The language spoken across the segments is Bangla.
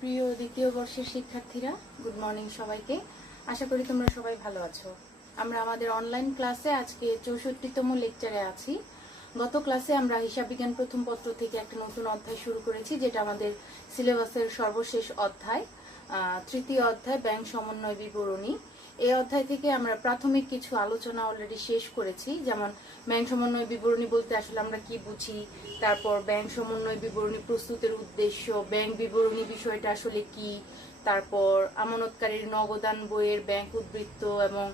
প্রিয় দ্বিতীয় বর্ষের শিক্ষার্থীরা, গুড মর্নিং সবাইকে। আশা করি তোমরা সবাই ভালো আছো। আমরা আমাদের অনলাইন ক্লাসে আজকে 64তম লেকচারে আছি। গত ক্লাসে আমরা হিসাব বিজ্ঞান প্রথম পত্র থেকে একটা নতুন অধ্যায় শুরু করেছি, যেটা আমাদের সিলেবাসের সর্বশেষ অধ্যায়, তৃতীয় অধ্যায় ব্যাংক সমন্বয় বিবরণী। এই অধ্যায় থেকে আমরা প্রাথমিক কিছু আলোচনা অলরেডি শেষ করেছি, যেমন ব্যাংক সমন্বয় বিবরণী বলতে আসলে আমরা কি বুঝি, তারপর ব্যাংক সমন্বয় বিবরণী প্রস্তুতের উদ্দেশ্য, ব্যাংক বিবরণী বিষয়টা আসলে কি, তারপর আমানতকারীর নগদান বইয়ের ব্যাংক উদ্বৃত্ত এবং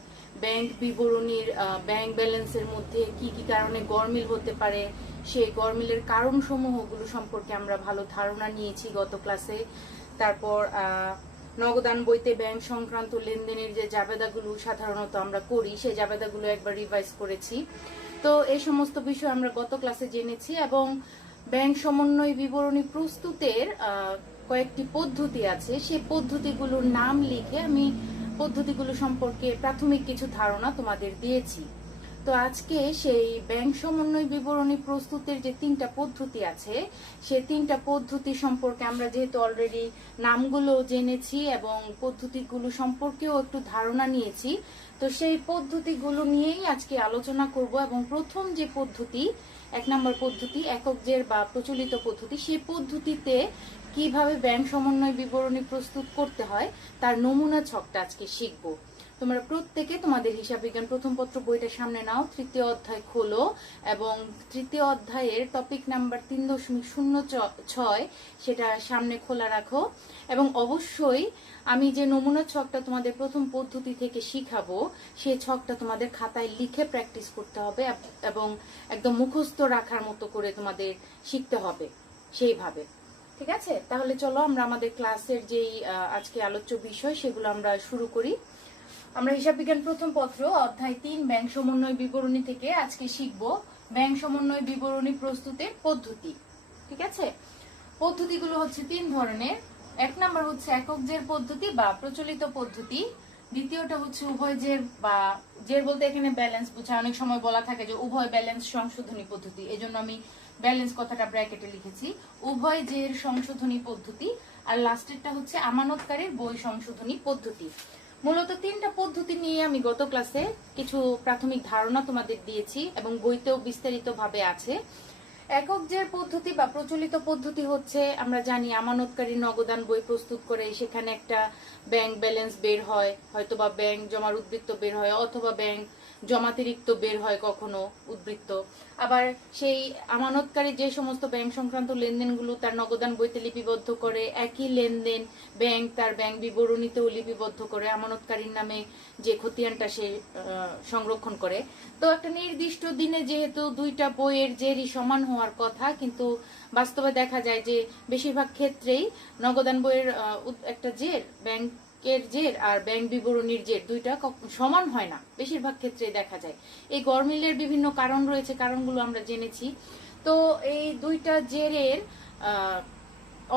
ব্যাংক বিবরণীর ব্যাংক ব্যালেন্সের মধ্যে কি কি কারণে গরমিল হতে পারে, সেই গরমিলের কারণসমূহগুলো সম্পর্কে আমরা ভালো ধারণা নিয়েছি গত ক্লাসে। তারপর নগদান বইতে ব্যাংক সংক্রান্ত লেনদেনের যে জাবেদাগুলো সাধারণত আমরা করি, সেই জাবেদাগুলো একবার রিভাইজ করেছি। তো এই সমস্ত বিষয় আমরা গত ক্লাসে জেনেছি, এবং ব্যাংক সমন্বয় বিবরণী প্রস্তুতের কয়েকটি পদ্ধতি আছে, সেই পদ্ধতিগুলোর নাম লিখে আমি পদ্ধতিগুলো সম্পর্কে প্রাথমিক কিছু ধারণা তোমাদের দিয়েছি। তো আজকে সেই ব্যাংক সমন্বয় বিবরণী প্রস্তুতের যে 3টা পদ্ধতি আছে, সেই 3টা পদ্ধতি সম্পর্কে আমরা যেহেতু অলরেডি নামগুলো জেনেছি এবং পদ্ধতিগুলো সম্পর্কেও একটু ধারণা নিয়েছি, তো সেই পদ্ধতিগুলো নিয়েই আজকে আলোচনা করব। এবং প্রথম যে পদ্ধতি, 1 নম্বর পদ্ধতি, একক জের বা প্রচলিত পদ্ধতি, সেই পদ্ধতিতে কিভাবে ব্যাংক সমন্বয় বিবরণী প্রস্তুত করতে হয় তার নমুনা ছকটা আজকে শিখব। তোমরা প্রত্যেকে তোমাদের হিসাব বিজ্ঞান প্রথম পত্র বইটা সামনে নাও, তৃতীয় অধ্যায় খোলো এবং তৃতীয় অধ্যায়ের টপিক নাম্বার 3.06 সেটা সামনে খোলা রাখো। এবং অবশ্যই আমি যে নমুনা ছকটা তোমাদের প্রথম পদ্ধতি থেকে শিখাবো, সেই ছকটা তোমাদের খাতায় লিখে প্র্যাকটিস করতে হবে এবং একদম মুখস্থ রাখার মতো করে তোমাদের শিখতে হবে সেইভাবে। ঠিক আছে, তাহলে চলো আমরা আমাদের ক্লাসের যেই আজকে আলোচ্য বিষয় সেগুলো আমরা শুরু করি। আমরা হিসাব বিজ্ঞান প্রথম পত্র অধ্যায় 3 ব্যাংক সমন্বয় বিবরণী থেকে আজকে শিখব ব্যাংক সমন্বয় বিবরণী প্রস্তুতের পদ্ধতি। ঠিক আছে, পদ্ধতিগুলো হচ্ছে 3 ধরনের। 1 নাম্বার হচ্ছে একক জের পদ্ধতি বা প্রচলিত পদ্ধতি, দ্বিতীয়টা হচ্ছে উভয় জের বা জের বলতে এখানে ব্যালেন্স বোঝায়। অনেক সময় বলা থাকে যে উভয় ব্যালেন্স সংশোধনী পদ্ধতি, এজন্য আমি ব্যালেন্স কথাটা ব্র্যাকেটে লিখেছি, উভয় জের সংশোধনী পদ্ধতি। আর লাস্টেরটা হচ্ছে আমানতকারীর বই সংশোধনী পদ্ধতি। মূলত 3টা পদ্ধতি নিয়ে আমি গত ক্লাসে কিছু প্রাথমিক ধারণা তোমাদের দিয়েছি এবং বইতেও বিস্তারিত ভাবে আছে। একক জের পদ্ধতি বা প্রচলিত পদ্ধতি হচ্ছে, আমরা জানি আমানতকারী নগদান বই প্রস্তুত করে সেখানে একটা ব্যাংক ব্যালেন্স বের হয়, হয়তোবা ব্যাংক জমার উদ্বৃত্ত বের হয়, অথবা ব্যাংক জমাতিরিক্ত বের হয় কখনো উদ্বৃত্ত। আবার সেই আমানতকারী যে সমস্ত ব্যাংক সংক্রান্ত লেনদেনগুলো তার নগদান বইতে লিপিবদ্ধ করে, একই লেনদেন ব্যাংক তার ব্যাংক বিবরণীতেও লিপিবদ্ধ করে, আমানতকারীর নামে যে খতিয়ানটা সে সংরক্ষণ করে। তো একটা নির্দিষ্ট দিনে যেহেতু 2টা বইয়ের জেরই সমান হওয়ার কথা, কিন্তু বাস্তবে দেখা যায় যে বেশিরভাগ ক্ষেত্রেই নগদান বইয়ের একটা জের, ব্যাংকের জের আর ব্যাংক বিবরণীর জের 2টা সমান হয় না, বেশিরভাগ ক্ষেত্রে দেখা যায়। এই গরমিলের বিভিন্ন কারণ রয়েছে, কারণগুলো আমরা জেনেছি। তো এই 2টা জেরের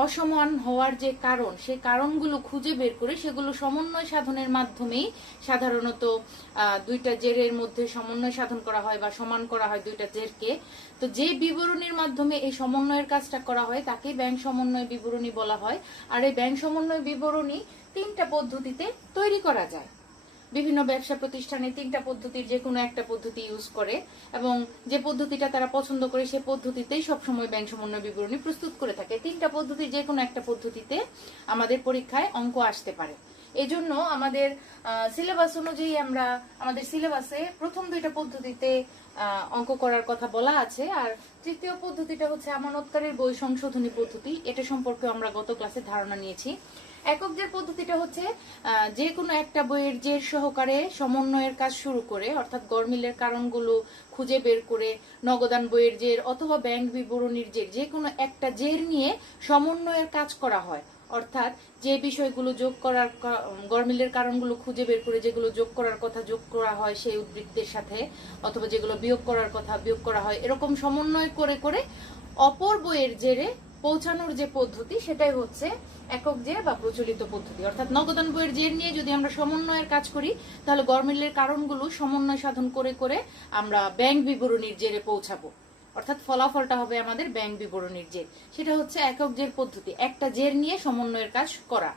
অসমান হওয়ার যে কারণ, সেই কারণগুলো খুঁজে বের করে সেগুলো সমন্বয় সাধনের মাধ্যমেই সাধারণত 2টা জেরের মধ্যে সমন্বয় সাধন করা হয় বা সমান করা হয় 2টা জেরকে। তো যে বিবরণীর মাধ্যমে এই সমন্বয়ের কাজটা করা হয় তাকে ব্যাংক সমন্বয় বিবরণী বলা হয়। আর এই ব্যাংক সমন্বয় বিবরণী 3টা পদ্ধতিতে তৈরি করা যায়। বিভিন্ন ব্যবসা প্রতিষ্ঠানে 3টা পদ্ধতির যে কোনো একটা পদ্ধতি ইউজ করে এবং যে পদ্ধতিটা তারা পছন্দ করে সে পদ্ধতিতেই সবসময় ব্যাংক সমন্বয় বিবরণী প্রস্তুত করে থাকে। 3টা পদ্ধতির যে কোনো একটা পদ্ধতিতে আমাদের পরীক্ষায় অঙ্ক আসতে পারে। এজন্য আমাদের সিলেবাস অনুযায়ী আমরা আমাদের সিলেবাসে প্রথম 2টা পদ্ধতিতে অঙ্ক করার কথা বলা আছে। আর তৃতীয় পদ্ধতিটা হচ্ছে আমানতকারীর বই সংশোধনী পদ্ধতি, এটা সম্পর্কে আমরা গত ক্লাসে ধারণা নিয়েছি। একক জের পদ্ধতিটা হচ্ছে যে কোনো একটা বইয়ের জের সহকারে সমন্বয়ের কাজ শুরু করে, অর্থাৎ গরমিলের কারণগুলো খুঁজে বের করে নগদান বইয়ের জের অথবা ব্যাংক বিবরণীর জের, যে কোনো একটা জের নিয়ে সমন্বয়ের কাজ করা হয়। অর্থাৎ যে বিষয়গুলো যোগ করার, গরমিলের কারণগুলো খুঁজে বের করে যেগুলো যোগ করার কথা যোগ করা হয় সেই উদ্বৃত্তের সাথে, অথবা যেগুলো বিয়োগ করার কথা বিয়োগ করা হয়, এরকম সমন্বয় করে করে অপর বইয়ের জেরে পৌঁছানোর যে পদ্ধতি সেটাই হচ্ছে একক জের বা প্রচলিত পদ্ধতি। অর্থাৎ নগদান বইয়ের জের নিয়ে যদি আমরা সমন্বয়ের কাজ করি, তাহলে গরমিলের কারণগুলো সমন্বয় সাধন করে করে আমরা ব্যাংক বিবরণীর জেরে পৌঁছাবো। অর্থাৎ ফলাফলটা হবে আমাদের ব্যাংক বিবরণীর জের। সেটা হচ্ছে একক জের পদ্ধতি, একটা জের নিয়ে সমন্বয়ের কাজ করা।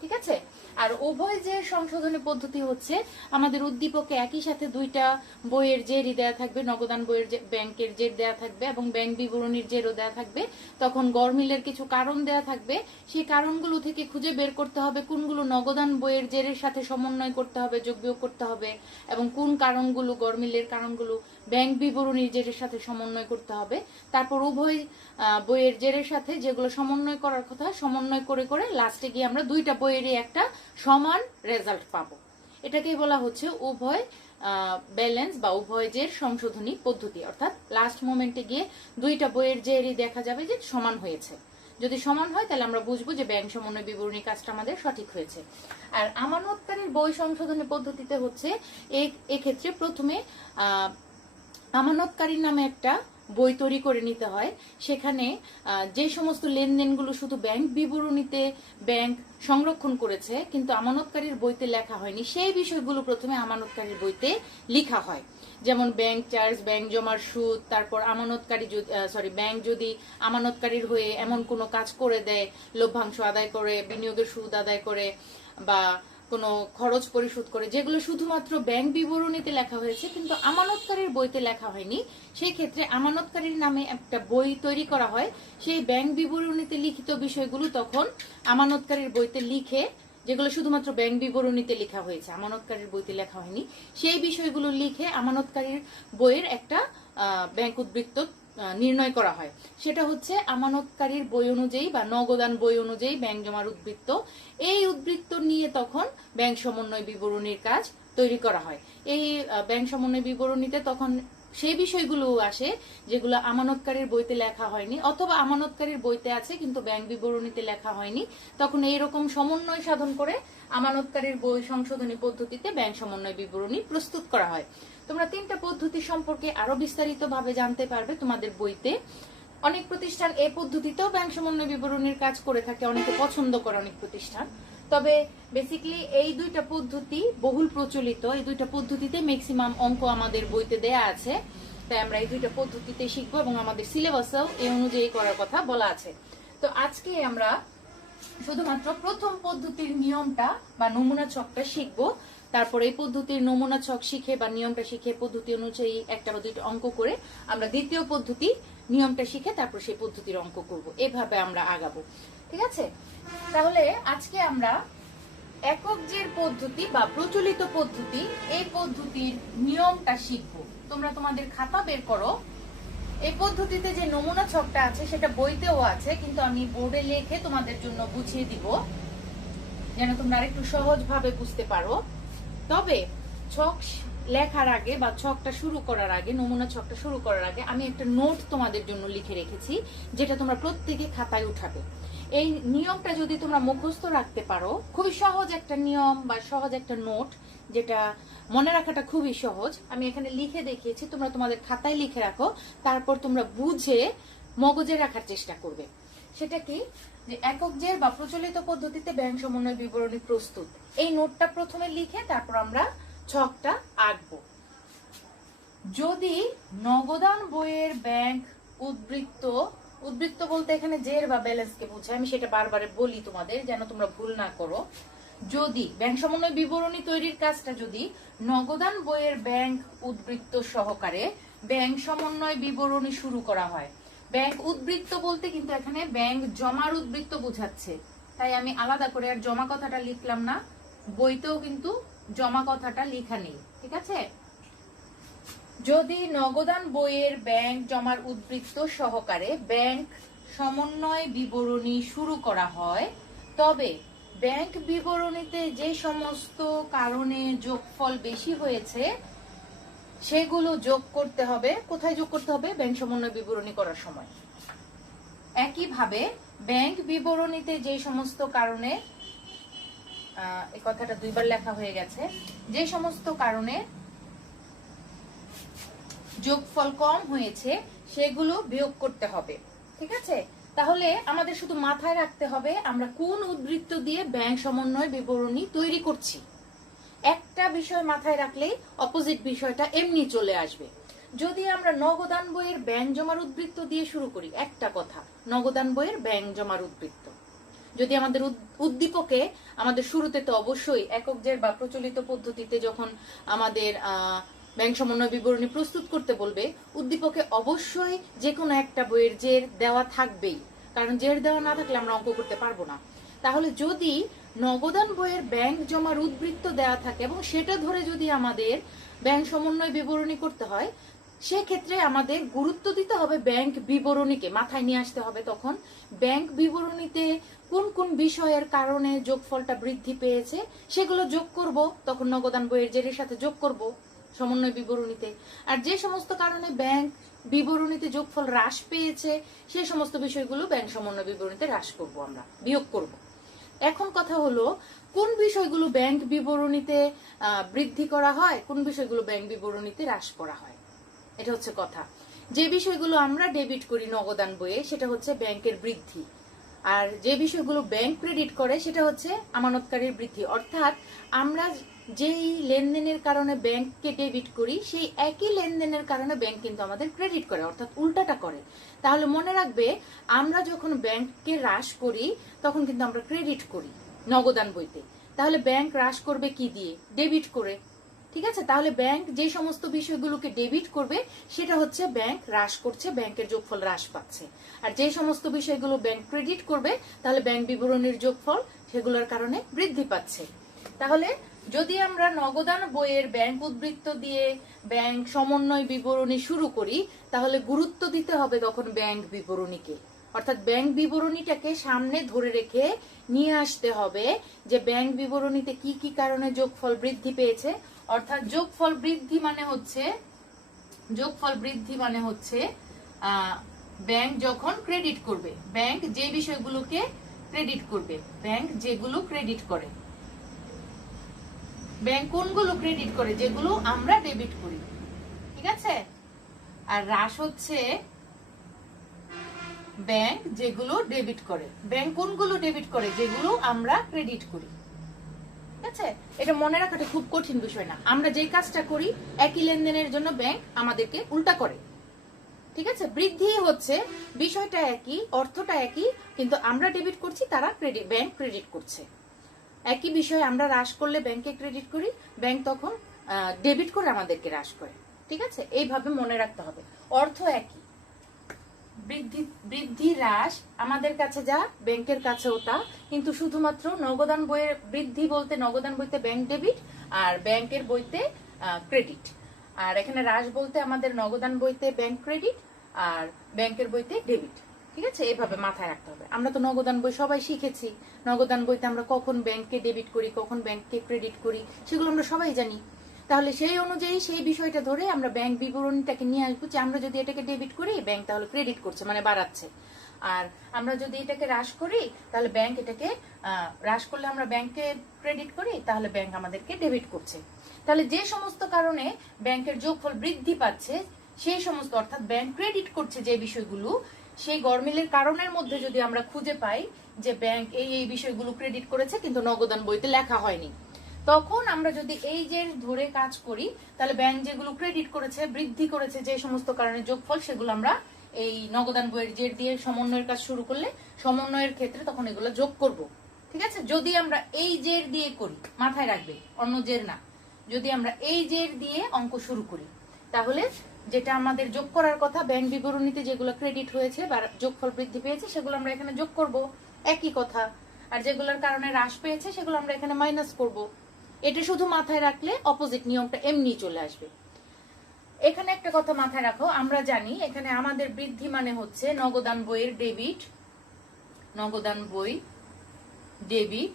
ঠিক আছে। আর উভয় জের সংশোধনী পদ্ধতি হচ্ছে আমাদের উদ্দীপকে একই সাথে দুইটা বইয়ের জেরই দেয়া থাকবে, নগদান বইয়ের ব্যাংকের জের দেয়া থাকবে এবং ব্যাংক বিবরণীর জেরও দেয়া থাকবে। তখন গড়মিলের কিছু কারণ দেয়া থাকবে, সেই কারণগুলো থেকে খুঁজে বের করতে হবে কোনগুলো নগদান বইয়ের জেরের সাথে সমন্বয় করতে হবে, যোগ বিয়োগ করতে হবে, এবং কোন কারণগুলো গড়মিলের কারণগুলো ব্যাংক বিবরণীর জেরের সাথে সমন্বয় করতে হবে। তারপর উভয় বইয়ের জেরের সাথে যেগুলো সমন্বয় করার কথা সমন্বয় করে করে লাস্টে গিয়ে আমরা দুইটা বইয়েরই একটা সমান রেজাল্ট পাবো। এটাকেই বলা হচ্ছে উভয় ব্যালেন্স বা উভয় জের সংশোধনী পদ্ধতি। অর্থাৎ লাস্ট মোমেন্টে গিয়ে দুইটা বইয়ের জেরই দেখা যাবে যে সমান হয়েছে। যদি সমান হয় তাহলে আমরা বুঝবো যে ব্যাংক সমন্বয় বিবরণী কাজটা আমাদের সঠিক হয়েছে। আর আমানতকারীর বই সংশোধনী পদ্ধতিতে হচ্ছে এক্ষেত্রে প্রথমে আমানতকারীর নামে একটা বই তৈরি করে নিতে হয়। সেখানে যে সমস্ত লেনদেনগুলো শুধু ব্যাংক বিবরণীতে ব্যাংক সংরক্ষণ করেছে কিন্তু আমানতকারীর বইতে লেখা হয়নি, সেই বিষয়গুলো প্রথমে আমানতকারীর বইতে লেখা হয়। যেমন ব্যাংক চার্জ, ব্যাংক জমার সুদ, তারপর আমানতকারী ব্যাংক যদি আমানতকারীর হয়ে এমন কোনো কাজ করে দেয়, লভ্যাংশ আদায় করে, বিনিয়োগের সুদ আদায় করে বা কোনো খরচ পরিশোধ করে, যেগুলো শুধুমাত্র ব্যাংক বিবরণীতে লেখা হয়েছে কিন্তু আমানতকারীর বইতে লেখা হয়নি, সেই ক্ষেত্রে আমানতকারীর নামে একটা বই তৈরি করা হয়। সেই ব্যাংক বিবরণীতে লিখিত বিষয়গুলো তখন আমানতকারীর বইতে লিখে, যেগুলো শুধুমাত্র ব্যাংক বিবরণীতে লেখা হয়েছে, আমানতকারীর বইতে লেখা হয়নি, সেই বিষয়গুলো লিখে আমানতকারীর বইয়ের একটা ব্যাংক উদ্বৃত্ত নির্ণয় করা হয়। সেটা হচ্ছে আমানতকারীর বই অনুযায়ী বা নগদান বই অনুযায়ী ব্যাংক জমার উদ্বৃত্ত। এই উদ্বৃত্ত নিয়ে তখন ব্যাংক সমন্বয় বিবরণীর কাজ তৈরি করা হয়। এই ব্যাংক সমন্বয় বিবরণীতে তখন সেই বিষয়গুলো আসে যেগুলো আমানতকারীর বইতে লেখা হয়নি অথবা আমানতকারীর বইতে আছে কিন্তু ব্যাংক বিবরণীতে লেখা হয়নি। তখন এইরকম সমন্বয় সাধন করে আমানতকারীর বই সংশোধনী পদ্ধতিতে ব্যাংক সমন্বয় বিবরণী প্রস্তুত করা হয়। তোমরা তিনটা পদ্ধতি সম্পর্কে আরো বিস্তারিত ভাবে জানতে পারবে তোমাদের বইতে। অনেক প্রতিষ্ঠান এই পদ্ধতিতেও ব্যাংক সমন্বয় বিবরণীর কাজ করে থাকে, অনেকে পছন্দ করে অনেক প্রতিষ্ঠান। তবে বেসিক্যালি এই দুইটা পদ্ধতি বহুল প্রচলিত, এই দুইটা পদ্ধতিতে ম্যাক্সিমাম অঙ্ক আমাদের বইতে দেয়া আছে, তাই আমরা এই দুইটা পদ্ধতিতে শিখবো এবং আমাদের সিলেবাসেও এই অনুযায়ী করার কথা বলা আছে। তো আজকে আমরা শুধুমাত্র প্রথম পদ্ধতির নিয়মটা বা নমুনা ছকটা শিখবো। তারপর এই পদ্ধতির নমুনা ছক শিখে বা নিয়মটা শিখে পদ্ধতি অনুযায়ী একটা বা দুইটা অঙ্ক করে আমরা দ্বিতীয় পদ্ধতি নিয়মটা শিখে তারপর সেই পদ্ধতির অঙ্ক করব। এভাবে আমরা আগাবো। ঠিক আছে। তাহলে আজকে আমরা একক জের পদ্ধতি বা প্রচলিত পদ্ধতি, এই পদ্ধতির নিয়মটা শিখবো। তোমরা তোমাদের খাতা বের করো। এই পদ্ধতিতে যে নমুনা ছকটা আছে সেটা বইতেও আছে, কিন্তু আমি বোর্ডে লিখে তোমাদের জন্য বুঝিয়ে দিব যেন তোমরা আরেকটু সহজভাবে বুঝতে পারো। তবে ছক লেখার আগে বা ছকটা শুরু করার আগে, নমুনা ছকটা শুরু করার আগে আমি একটা নোট তোমাদের জন্য লিখে রেখেছি, যেটা তোমরা প্রত্যেকে খাতায় উঠাবে। এই নিয়মটা যদি তোমরা মুখস্থ রাখতে পারো, খুবই সহজ একটা নিয়ম বা সহজ একটা নোট, যেটা মনে রাখাটা খুবই সহজ। আমি এখানে লিখে দেখিয়েছি, তোমরা তোমাদের খাতায় লিখে রাখো, তারপর তোমরা বুঝে মগজে রাখার চেষ্টা করবে। সেটা কি, যে একক জের বা প্রচলিত পদ্ধতিতে ব্যাংক সমন্বয় বিবরণী প্রস্তুত, এই নোটটা প্রথমে লিখে তারপর আমরা ছকটা আঁকবো। যদি নগদান বইয়ের ব্যাংক উদ্বৃত্ত, উদ্বৃত্ত বলতে এখানে জের বা ব্যালেন্সকে বোঝায়, আমি সেটা বারবার বলি তোমাদের যেন তোমরা ভুল না করো। যদি ব্যাংক সমন্বয় বিবরণী তৈরির কাজটা যদি নগদান বইয়ের ব্যাংক উদ্বৃত্ত সহকারে ব্যাংক সমন্বয় বিবরণী শুরু করা হয়, ব্যাংক উদ্বৃত্ত বলতে কিন্তু এখানে ব্যাংক জমার উদ্বৃত্ত বোঝাচ্ছে, তাই আমি আলাদা করে আর জমা কথাটা লিখলাম না, বইতেও কিন্তু জমা কথাটা লেখা নেই। ঠিক আছে। যদি নগদান বইয়ের ব্যাংক জমার উদ্বৃত্ত সহকারে ব্যাংক সমন্বয় বিবরণী শুরু করা হয়, তবে ব্যাংক বিবরণীতে যে সমস্ত কারণে যোগফল বেশি হয়েছে সেগুলো যোগ করতে হবে। কোথায় যোগ করতে হবে? ব্যাংক সমন্বয় বিবরণী করার সময়। একইভাবে ব্যাংক বিবরণীতে যে সমস্ত কারণে, এই কথাটা দুইবার লেখা হয়ে গেছে, যে সমস্ত কারণে যোগফল কম হয়েছে সেগুলো বিয়োগ করতে হবে। ঠিক আছে। তাহলে আমাদের শুধু মাথায় রাখতে হবে আমরা কোন উদ্বৃত্ত দিয়ে ব্যাংক সমন্বয় বিবরণী তৈরি করছি। একটা বিষয় মাথায় রাখলেই অপোজিট বিষয়টা এমনি চলে আসবে। যদি আমরা নগদান বইয়ের ব্যাংক জমার উদ্বৃত্ত দিয়ে শুরু করি, একটা কথা, নগদান বইয়ের ব্যাংক জমার উদ্বৃত্ত যদি আমাদের উদ্দীপকে, আমাদের শুরুতে তো অবশ্যই একক জের বা প্রচলিত পদ্ধতিতে যখন আমাদের ব্যাংক সমন্বয় বিবরণী প্রস্তুত করতে বলবে, উদ্দীপকে অবশ্যই যে কোনো একটা বইয়ের জের দেওয়া থাকবেই, কারণ জের দেওয়া না থাকলে আমরা অঙ্ক করতে পারবো না। তাহলে যদি নগদান বইয়ের ব্যাংক জমার উদ্বৃত্ত দেওয়া থাকে এবং সেটা ধরে যদি আমাদের ব্যাংক সমন্বয় বিবরণী করতে হয়, সেক্ষেত্রে আমাদের গুরুত্ব দিতে হবে ব্যাংক বিবরণীকে, মাথায় নিয়ে আসতে হবে। তখন ব্যাংক বিবরণীতে কোন কোন বিষয়ের কারণে যোগফলটা বৃদ্ধি পেয়েছে সেগুলো যোগ করব, তখন নগদান বইয়ের জেরের সাথে যোগ করব সমন্বয় বিবরণীতে। আর যে সমস্ত কারণে ব্যাংক বিবরণীতে যোগফল হ্রাস পেয়েছে সেই সমস্ত বিষয়গুলো ব্যাংক সমন্বয় বিবরণীতে হ্রাস করব, আমরা বিয়োগ করব। এখন কথা হলো, কোন বিষয়গুলো ব্যাংক বিবরণীতে বৃদ্ধি করা হয়, কোন বিষয়গুলো ব্যাংক বিবরণীতে হ্রাস করা হয়, এটা হচ্ছে কথা। যে বিষয়গুলো আমরা ডেবিট করি নগদান বইয়ে সেটা হচ্ছে ব্যাংকের বৃদ্ধি, আর যে বিষয়গুলো ব্যাংক ক্রেডিট করে সেটা হচ্ছে আমানতকারীর বৃদ্ধি। অর্থাৎ আমরা যেই লেনদেনের কারণে ব্যাংককে ডেবিট করি সেই একই লেনদেনের কারণে ব্যাংক কিন্তু আমাদের ক্রেডিট করে, অর্থাৎ উল্টাটা করে। তাহলে মনে রাখবে, আমরা যখন ব্যাংককে হ্রাস করি তখন কিন্তু আমরা ক্রেডিট করি নগদান বইতে। তাহলে ব্যাংক হ্রাস করবে কি দিয়ে? ডেবিট করে। ঠিক আছে, তাহলে ব্যাংক যে সমস্ত বিষয়গুলোকে ডেবিট করবে সেটা হচ্ছে ব্যাংক হ্রাস করছে, ব্যাংকের যোগফল হ্রাস পাচ্ছে। আর যে সমস্ত বিষয়গুলো ব্যাংক ক্রেডিট করবে তাহলে ব্যাংক বিবরণীর যোগফল সেগুলোর কারণে বৃদ্ধি পাচ্ছে। তাহলে যদি আমরা নগদান বইয়ের ব্যাংক উদ্বৃত্ত দিয়ে ব্যাংক সমন্বয় বিবরণী শুরু করি, তাহলে গুরুত্ব দিতে হবে তখন ব্যাংক বিবরণীকে, অর্থাৎ ব্যাংক বিবরণীটাকে সামনে ধরে রেখে নিয়ে আসতে হবে যে ব্যাংক বিবরণীতে কি কি কারণে যোগফল বৃদ্ধি পেয়েছে। অর্থাৎ যোগফল বৃদ্ধি মানে হচ্ছে ব্যাংক যখন ক্রেডিট করবে, ব্যাংক যে বিষয়গুলোকে ক্রেডিট করবে, ব্যাংক যেগুলো ক্রেডিট করে, ব্যাংক কোনগুলো ক্রেডিট করে, যেগুলো আমরা ডেবিট করি। ঠিক আছে, আর হ্রাস হচ্ছে ব্যাংক যেগুলো ডেবিট করে, ব্যাংক কোনগুলো ডেবিট করে, যেগুলো আমরা ক্রেডিট করি। ঠিক আছে, এটা মনে রাখাটা খুব কঠিন বিষয় না। আমরা যে কাজটা করি একই লেনদেনের জন্য ব্যাংক আমাদেরকে উল্টা করে। ঠিক আছে, বৃদ্ধি হচ্ছে বিষয়টা একই, অর্থটা একই, কিন্তু আমরা ডেবিট করছি, তারা ব্যাংক ক্রেডিট করছে। একই বিষয় আমরা হ্রাস করলে ব্যাংকে ক্রেডিট করি, ব্যাংক তখন ডেবিট করে আমাদেরকে হ্রাস করে। ঠিক আছে, এইভাবে মনে রাখতে হবে। অর্থ একই, বৃদ্ধি হ্রাস আমাদের কাছে যা ব্যাংকের কাছেও তা, কিন্তু শুধুমাত্র নগদান বইয়ের বৃদ্ধি বলতে নগদান বইতে ব্যাংক ডেবিট আর ব্যাংকের বইতে ক্রেডিট, আর এখানে হ্রাস বলতে আমাদের নগদান বইতে ব্যাংক ক্রেডিট আর ব্যাংকের বইতে ডেবিট। ঠিক আছে, এইভাবে মাথায় রাখতে হবে। আমরা তো নগদান বই সবাই শিখেছি, নগদান বইতে আমরা কখন ব্যাংককে ডেবিট করি, কখন ব্যাংককে ক্রেডিট করি, সেগুলো আমরা সবাই জানি। তাহলে সেই অনুযায়ী সেই বিষয়টা ধরে আমরা ব্যাংক বিবরণীটাকে নিয়ে আসবো যে আমরা যদি এটাকে ডেবিট করি ব্যাংক তাহলে ক্রেডিট করছে, মানে বাড়াচ্ছে, আর আমরা যদি এটাকে হ্রাস করি তাহলে ব্যাংক এটাকে হ্রাস করলে আমরা ব্যাংকে ক্রেডিট করি, তাহলে ব্যাংক আমাদেরকে ডেবিট করছে। তাহলে যে সমস্ত কারণে ব্যাংকের যোগফল বৃদ্ধি পাচ্ছে সেই সমস্ত, অর্থাৎ ব্যাংক ক্রেডিট করছে যে বিষয়গুলো, সেই গরমিলের কারণের মধ্যে যদি আমরা খুঁজে পাই যে ব্যাংক এই বিষয়গুলো ক্রেডিট করেছে কিন্তু নগদান বইতে লেখা হয়নি, তখন আমরা যদি এই যে ধরে কাজ করি তাহলে ব্যাংক যেগুলো ক্রেডিট করেছে, বৃদ্ধি করেছে যে সমস্ত কারণে যোগফল, সেগুলো আমরা এই নগদান বইয়ের জের দিয়ে সমন্বয়ের কাজ শুরু করলে সমন্বয়ের ক্ষেত্রে তখন এগুলো যোগ করব। ঠিক আছে, যদি আমরা এই জের দিয়ে করি, মাথায় রাখবে অন্য জের না, যদি আমরা এই জের দিয়ে অঙ্ক শুরু করি তাহলে যেটা আমাদের যোগ করার কথা, ব্যাংক বিবরণীতে যেগুলো ক্রেডিট হয়েছে বা যোগফল বৃদ্ধি পেয়েছে সেগুলো আমরা এখানে যোগ করব, একই কথা। আর যেগুলোর কারণে হ্রাস পেয়েছে সেগুলো আমরা এখানে মাইনাস করব। এটা শুধু মাথায় রাখলে অপোজিট নিয়মটা এমনি চলে আসবে। এখানে একটা কথা মাথায় রাখো, আমরা জানি এখানে আমাদের বৃদ্ধি মানে হচ্ছে নগদান বইয়ের ডেবিট, নগদান বই ডেবিট,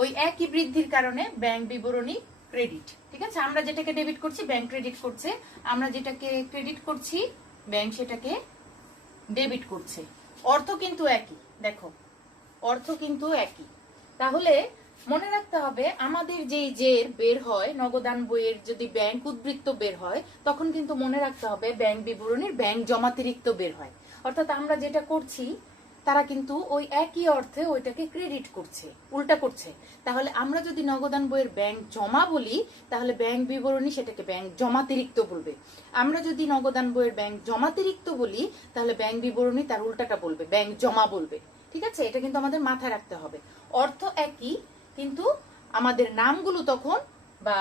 ওই একই বৃদ্ধির কারণে ব্যাংক বিবরণী ক্রেডিট। ঠিক আছে, আমরা যেটাকে ডেবিট করছি ব্যাংক ক্রেডিট করছে, আমরা যেটাকে ক্রেডিট করছি ব্যাংক সেটাকে ডেবিট করছে। অর্থ কিন্তু একই, দেখো অর্থ কিন্তু একই। তাহলে মনে রাখতে হবে আমাদের যেই জের বের হয় নগদান বইয়ের, যদি ব্যাংক উদ্বৃত্ত বের হয় তখন কিন্তু মনে রাখতে হবে ব্যাংক বিবরণীর ব্যাংক জমাতিরিক্ত বের হয়। অর্থাৎ আমরা যেটা করছি তারা কিন্তু ওই একই অর্থে ওইটাকে ক্রেডিট করছে, উল্টা করছে। তাহলে আমরা যদি নগদান বইয়ের ব্যাংক জমা বলি তাহলে ব্যাংক বিবরণী সেটাকে ব্যাংক জমাতিরিক্ত বলবে। আমরা যদি নগদান বইয়ের ব্যাংক জমাতিরিক্ত বলি তাহলে ব্যাংক বিবরণী তার উল্টাটা বলবে, ব্যাংক জমা বলবে। ঠিক আছে, এটা কিন্তু আমাদের মাথায় রাখতে হবে। অর্থ একই, কিন্তু আমাদের নামগুলো তখন বা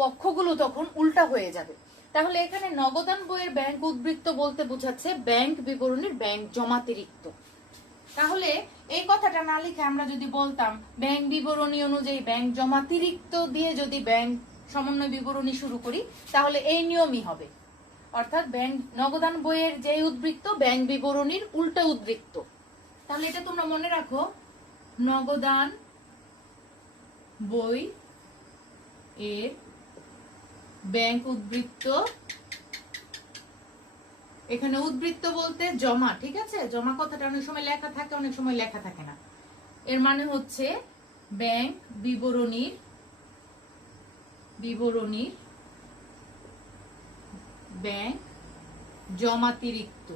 পক্ষগুলো তখন উল্টা হয়ে যাবে। তাহলে এখানে নগদান বইয়ের ব্যাংক উদ্বৃত্ত বলতে বোঝাচ্ছে ব্যাংক বিবরণীর ব্যাংক জমাতিরিক্ত। তাহলে এই কথাটা না লিখে আমরা যদি বলতাম ব্যাংক বিবরণী অনুযায়ী ব্যাংক জমাতিরিক্ত দিয়ে যদি ব্যাংক সমন্বয় বিবরণী শুরু করি তাহলে এই নিয়মই হবে। অর্থাৎ ব্যাংক নগদান বইয়ের যে উদ্বৃত্ত ব্যাংক বিবরণীর উল্টা উদ্বৃত্ত। তাহলে এটা তোমরা মনে রাখো, নগদান বই এর ব্যাংক উদ্বৃত্ত, এখানে উদ্বৃত্ত বলতে জমা। ঠিক আছে, জমা কথাটা অনেক সময় লেখা থাকে, অনেক সময় লেখা থাকে না। এর মানে হচ্ছে ব্যাংক বিবরণীর ব্যাংক জমাতিরিক্ত।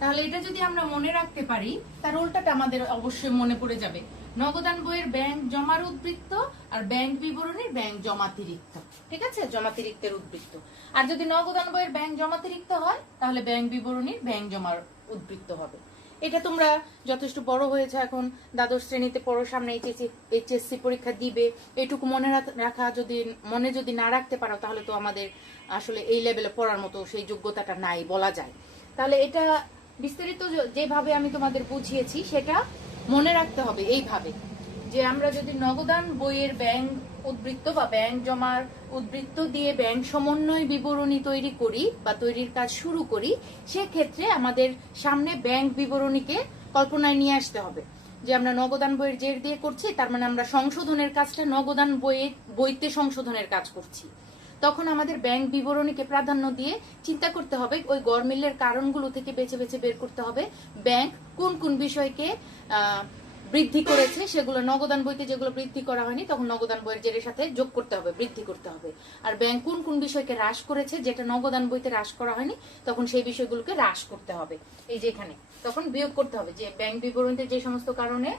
তাহলে এটা যদি আমরা মনে রাখতে পারি তার উল্টাটা আমাদের অবশ্যই মনে পড়ে যাবে, নগদান বইয়ের ব্যাংক জমার উদ্বৃত্ত আর ব্যাংক বিবরণীর ব্যাংক জমাতিরিক্ত। ঠিক আছে, জমাতিরিক্তের উদ্বৃত্ত। আর যদি নগদান বইয়ের ব্যাংক জমাতিরিক্ত হয় তাহলে ব্যাংক বিবরণীর ব্যাংক জমার উদ্বৃত্ত হবে। এটা তোমরা যথেষ্ট বড় হয়েছে, এখন দ্বাদশ শ্রেণীতে পড়ো, সামনে এইচএসসি পরীক্ষা দিবে। এটুকু মনে রাখা যদি না রাখতে পারো তাহলে তো আমাদের আসলে এই লেভেলে পড়ার মতো সেই যোগ্যতাটা নাই বলা যায়। তাহলে এটা বিস্তারিত যেভাবে আমি তোমাদের বুঝিয়েছি সেটা মনে রাখতে হবে এইভাবে, যে আমরা যদি নগদান বইয়ের ব্যাংক উদ্বৃত্ত বা ব্যাংক জমার উদ্বৃত্ত দিয়ে ব্যাংক সমন্বয় বিবরণী তৈরি করি বা তৈরির কাজ শুরু করি, সেক্ষেত্রে আমাদের সামনে ব্যাংক বিবরণীকে কল্পনায় নিয়ে আসতে হবে যে আমরা নগদান বইয়ের জের দিয়ে করছি, তার মানে আমরা সংশোধনের কাজটা নগদান বইতে সংশোধনের কাজ করছি। তখন আমাদের ব্যাংক বিবরণীকে প্রাধান্য দিয়ে চিন্তা করতে হবে, ওই গরমিলের কারণগুলো থেকে বেছে বেছে বের করতে হবে ব্যাংক কোন কোন বিষয়কে বৃদ্ধি করেছে, সেগুলো নগদান বইতে যেগুলো বৃদ্ধি করা হয়নি তখন নগদান বইয়ের জেরের সাথে যোগ করতে হবে, বৃদ্ধি করতে হবে। আর ব্যাংক কোন কোন বিষয়কে হ্রাস করেছে যেটা নগদান বইতে হ্রাস করা হয়নি তখন সেই বিষয়গুলোকে হ্রাস করতে হবে। এই যে এখানে তখন বিয়োগ করতে হবে, যে ব্যাংক বিবরণীতে যে সমস্ত কারণে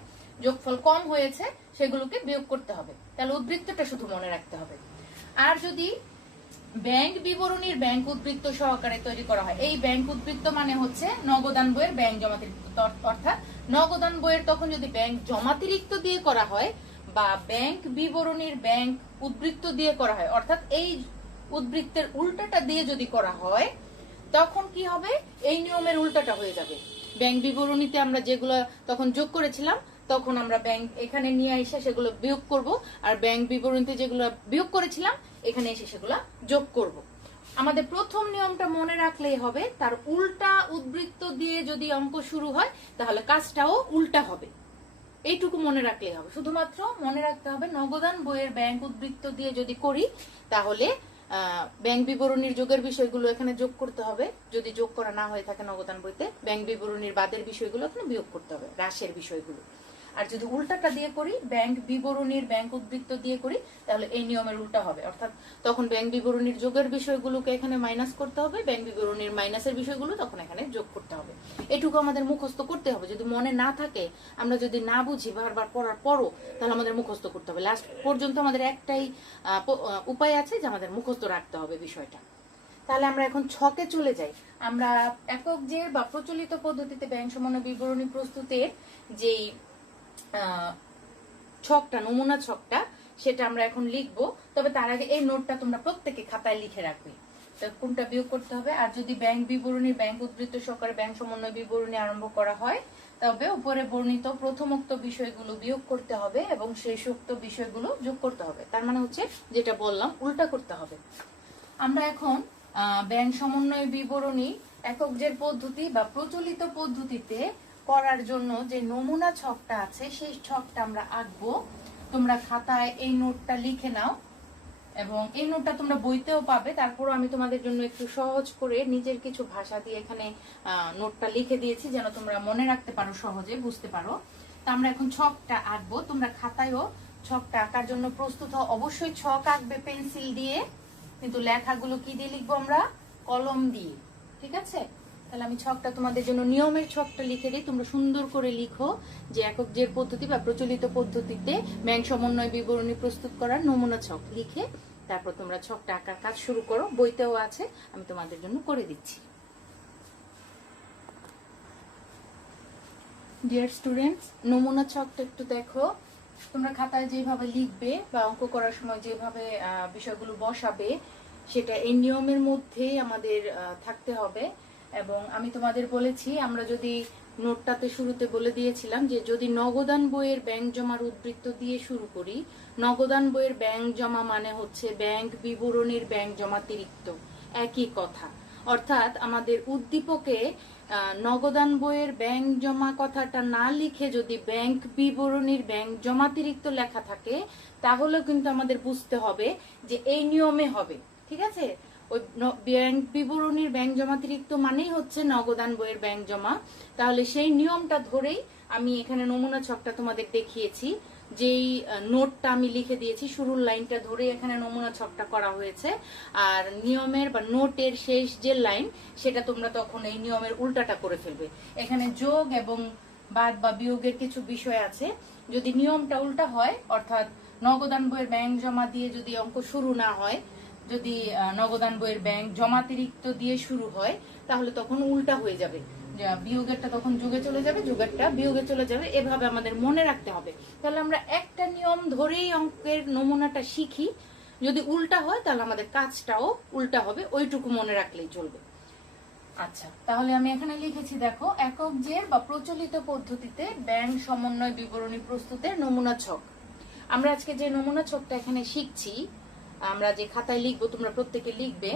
যোগফল কম হয়েছে সেগুলোকে বিয়োগ করতে হবে। তাহলে উদ্বৃত্তটা শুধু মনে রাখতে হবে। আর যদি ব্যাংক বিবরণীর ব্যাংক উদ্বৃত্ত সহকারে তৈরি করা হয়, এই ব্যাংক উদ্বৃত্ত মানে হচ্ছে নগদান বইয়ের ব্যাংক জমাতিরিক্ত। অর্থাৎ নগদান বইয়ের তখন যদি ব্যাংক জমাতিরিক্ত দিয়ে করা হয় বা ব্যাংক বিবরণীর ব্যাংক উদ্বৃত্ত দিয়ে করা হয়, অর্থাৎ এই উদ্বৃত্তের উল্টাটা দিয়ে যদি করা হয় তখন কি হবে, এই নিয়মের উল্টাটা হয়ে যাবে। ব্যাংক বিবরণীতে আমরা যেগুলো তখন যোগ করেছিলাম তখন আমরা ব্যাংক এখানে নিয়ে এসে সেগুলো বিয়োগ করব, আর ব্যাংক বিবরণীতে যেগুলো বিয়োগ করেছিলাম এখানে এসে সেগুলো যোগ করব। আমাদের প্রথম নিয়মটা মনে রাখলেই হবে, তার উল্টা উদ্বৃত্ত দিয়ে যদি অঙ্ক শুরু হয় তাহলে কাজটাও উল্টা হবে। এইটুকু মনে রাখলেই হবে, শুধুমাত্র মনে রাখতে হবে নগদান বইয়ের ব্যাংক উদ্বৃত্ত দিয়ে যদি করি তাহলে ব্যাংক বিবরণীর যোগের বিষয়গুলো এখানে যোগ করতে হবে, যদি যোগ করা না হয়ে থাকে নগদান বইতে ব্যাংক বিবরণীর বাদের বিষয়গুলো এখানে বিয়োগ করতে হবে, হ্রাসের বিষয়গুলো। আর যদি উল্টাটা দিয়ে করি, ব্যাংক বিবরণীর ব্যাংক উদ্বৃত্ত দিয়ে করি, তাহলে এই নিয়মের উল্টা হবে। অর্থাৎ তখন ব্যাংক বিবরণীর যোগের বিষয়গুলোকে এখানে মাইনাস করতে হবে, ব্যাংক বিবরণীর মাইনাসের বিষয়গুলো তখন এখানে যোগ করতে হবে। এটুকু আমাদের মুখস্থ করতে হবে। যদি মনে না থাকে, আমরা যদি না বুঝি বারবার পড়ার পরও, তাহলে আমাদের মুখস্থ করতে হবে। লাস্ট পর্যন্ত আমাদের একটাই উপায় আছে যে আমাদের মুখস্থ রাখতে হবে বিষয়টা। তাহলে আমরা এখন ছকে চলে যাই। আমরা একক জের বা প্রচলিত পদ্ধতিতে ব্যাংক সমন্বয় বিবরণী প্রস্তুতের যেই ছকটা, নমুনা ছকটা, সেটা আমরা এখন লিখবো। তবে তার আগে এই নোটটা তোমরা প্রত্যেকে খাতায় লিখে রাখবে, কোনটা বিয়োগ করতে হবে। আর যদি ব্যাংক বিবরণী ব্যাংক উদ্বৃত্ত সহকারে ব্যাংক সমন্বয় বিবরণী আরম্ভ করা হয় তবে উপরে বর্ণিত প্রথমোক্ত বিষয়গুলো বিয়োগ করতে হবে এবং শেষোক্ত বিষয়গুলো যোগ করতে হবে। তার মানে হচ্ছে যেটা বললাম উল্টা করতে হবে। আমরা এখন ব্যাংক সমন্বয় বিবরণী একক জের পদ্ধতি বা প্রচলিত পদ্ধতিতে করার জন্য যে নমুনা ছকটা আছে সেই ছকটা আমরা আঁকবো। তোমরা খাতায় এই নোটটা লিখে নাও এবং এই নোটটা তোমরা বইতেও পাবে। তারপরও আমি তোমাদের জন্য একটু সহজ করে নিজের কিছু ভাষা দিয়ে এখানে নোটটা লিখে দিয়েছি যেন তোমরা মনে রাখতে পারো, সহজে বুঝতে পারো। তা আমরা এখন ছকটা আঁকবো। তোমরা খাতায়ও ছকটা আঁকার জন্য প্রস্তুত হও। অবশ্যই ছক আঁকবে পেন্সিল দিয়ে, কিন্তু লেখাগুলো কি দিয়ে লিখবো আমরা? কলম দিয়ে। ঠিক আছে, তাহলে আমি ছকটা তোমাদের জন্য নিয়মের ছকটা লিখে দিই, তোমরা সুন্দর করে লিখো যে একক জের পদ্ধতি বা প্রচলিত পদ্ধতিতে ব্যাংক সমন্বয় বিবরণী প্রস্তুত করার নমুনা ছক লিখে তারপর তোমরা ছকটা আঁকার কাজ শুরু করো। বইতেও আছে, আমি তোমাদের জন্য করে দিচ্ছি। ডিয়ার স্টুডেন্টস, নমুনা ছকটা একটু দেখো। তোমরা খাতায় যেভাবে লিখবে বা অঙ্ক করার সময় যেভাবে বিষয়গুলো বসাবে সেটা এই নিয়মের মধ্যেই আমাদের থাকতে হবে। এবং আমি তোমাদের বলেছি, আমরা যদি নোটটাতে শুরুতে বলে দিয়েছিলাম যে যদি নগদান বইয়ের ব্যাংক জমার উদ্বৃত্ত দিয়ে শুরু করি, নগদান বইয়ের ব্যাংক জমা মানে হচ্ছে ব্যাংক বিবরণীর ব্যাংক জমাতিরিক্ত, একই কথা। অর্থাৎ আমাদের উদ্দীপকে নগদান বইয়ের ব্যাংক জমা কথাটা না লিখে যদি ব্যাংক বিবরণীর ব্যাংক জমাতিরিক্ত লেখা থাকে তাহলে কিন্তু আমাদের বুঝতে হবে যে এই নিয়মে হবে। ঠিক আছে, ওই ব্যাংক বিবরণীর ব্যাংক জমাতিরিক্ত মানেই হচ্ছে নগদান বইয়ের ব্যাংক জমা। তাহলে সেই নিয়মটা ধরেই আমি এখানে নমুনা ছকটা তোমাদের দেখিয়েছি, যেই নোটটা আমি লিখে দিয়েছি শুরুর লাইনটা ধরে এখানে নমুনা ছকটা করা হয়েছে। আর নিয়মের বা নোটের শেষ যে লাইন সেটা তোমরা তখন এই নিয়মের উল্টাটা করে ফেলবে। এখানে যোগ এবং বাদ বা বিয়োগের কিছু বিষয় আছে। যদি নিয়মটা উল্টা হয়, অর্থাৎ নগদান বইয়ের ব্যাংক জমা দিয়ে যদি অঙ্ক শুরু না হয়, যদি নগদান বইয়ের ব্যাংক জমাতিরিক্ত দিয়ে শুরু হয় তাহলে তখন উল্টা হয়ে যাবে, বিয়োগেরটা তখন যোগে চলে যাবে, যোগেরটা বিয়োগে চলে যাবে। এভাবে আমাদের মনে রাখতে হবে। তাহলে আমরা একটা নিয়ম ধরেই অঙ্কের নমুনাটা শিখি, যদি উল্টা হয় তাহলে আমাদের কাজটাও উল্টা হবে, ওইটুকু মনে রাখলেই চলবে। আচ্ছা, তাহলে আমি এখানে লিখেছি দেখো, একক জের বা প্রচলিত পদ্ধতিতে ব্যাংক সমন্বয় বিবরণী প্রস্তুতের নমুনা ছক। আমরা আজকে যে নমুনা ছকটা এখানে শিখছি, আমরা যে খাতায় লিখবো, তোমরা প্রত্যেকে লিখবে।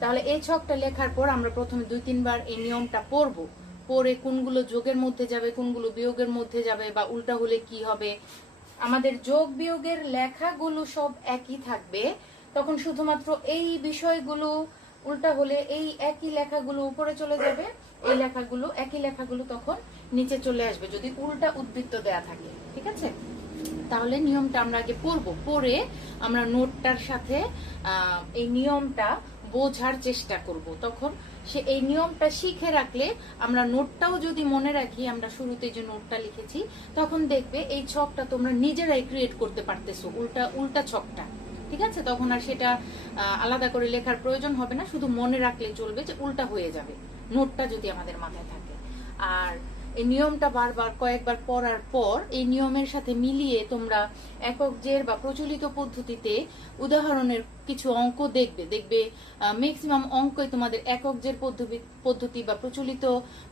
তাহলে এই ছকটা লেখার পর আমরা প্রথমে 2-3 বার এই নিয়মটা পড়বো, পড়ে কোনগুলো যোগের মধ্যে যাবে, কোনগুলো বিয়োগের মধ্যে যাবে বা উল্টা হলে কি হবে। আমাদের যোগ বিয়োগের লেখাগুলো সব একই থাকবে, তখন শুধুমাত্র এই বিষয়গুলো উল্টা হলে এই একই লেখাগুলো উপরে চলে যাবে, এই লেখাগুলো একই লেখাগুলো তখন নিচে চলে আসবে যদি উল্টা উদ্বৃত্ত দেয়া থাকে। ঠিক আছে, তাহলে নিয়মটা আমরা আগে পড়বো, পড়ে আমরা নোটটার সাথে এই নিয়মটা বোঝার চেষ্টা করব। তখন সে এই নিয়মটা শিখে রাখলে আমরা নোটটাও যদি মনে রাখি, আমরা শুরুতে যে নোটটা লিখেছি, তখন দেখবে এই ছকটা তোমরা নিজেরাই ক্রিয়েট করতে পারতেছো, উল্টা উল্টা ছকটা। ঠিক আছে, তখন আর সেটা আলাদা করে লেখার প্রয়োজন হবে না, শুধু মনে রাখলে চলবে যে উল্টা হয়ে যাবে, নোটটা যদি আমাদের মাথায় থাকে। আর এই নিয়মটা বারবার কয়েকবার পড়ার পর এই নিয়মের সাথে মিলিয়ে তোমরা একক জের বা প্রচলিত পদ্ধতিতে উদাহরণের কিছু অঙ্ক দেখবে ম্যাক্সিমাম অঙ্কই তোমাদের একক জের পদ্ধতি বা প্রচলিত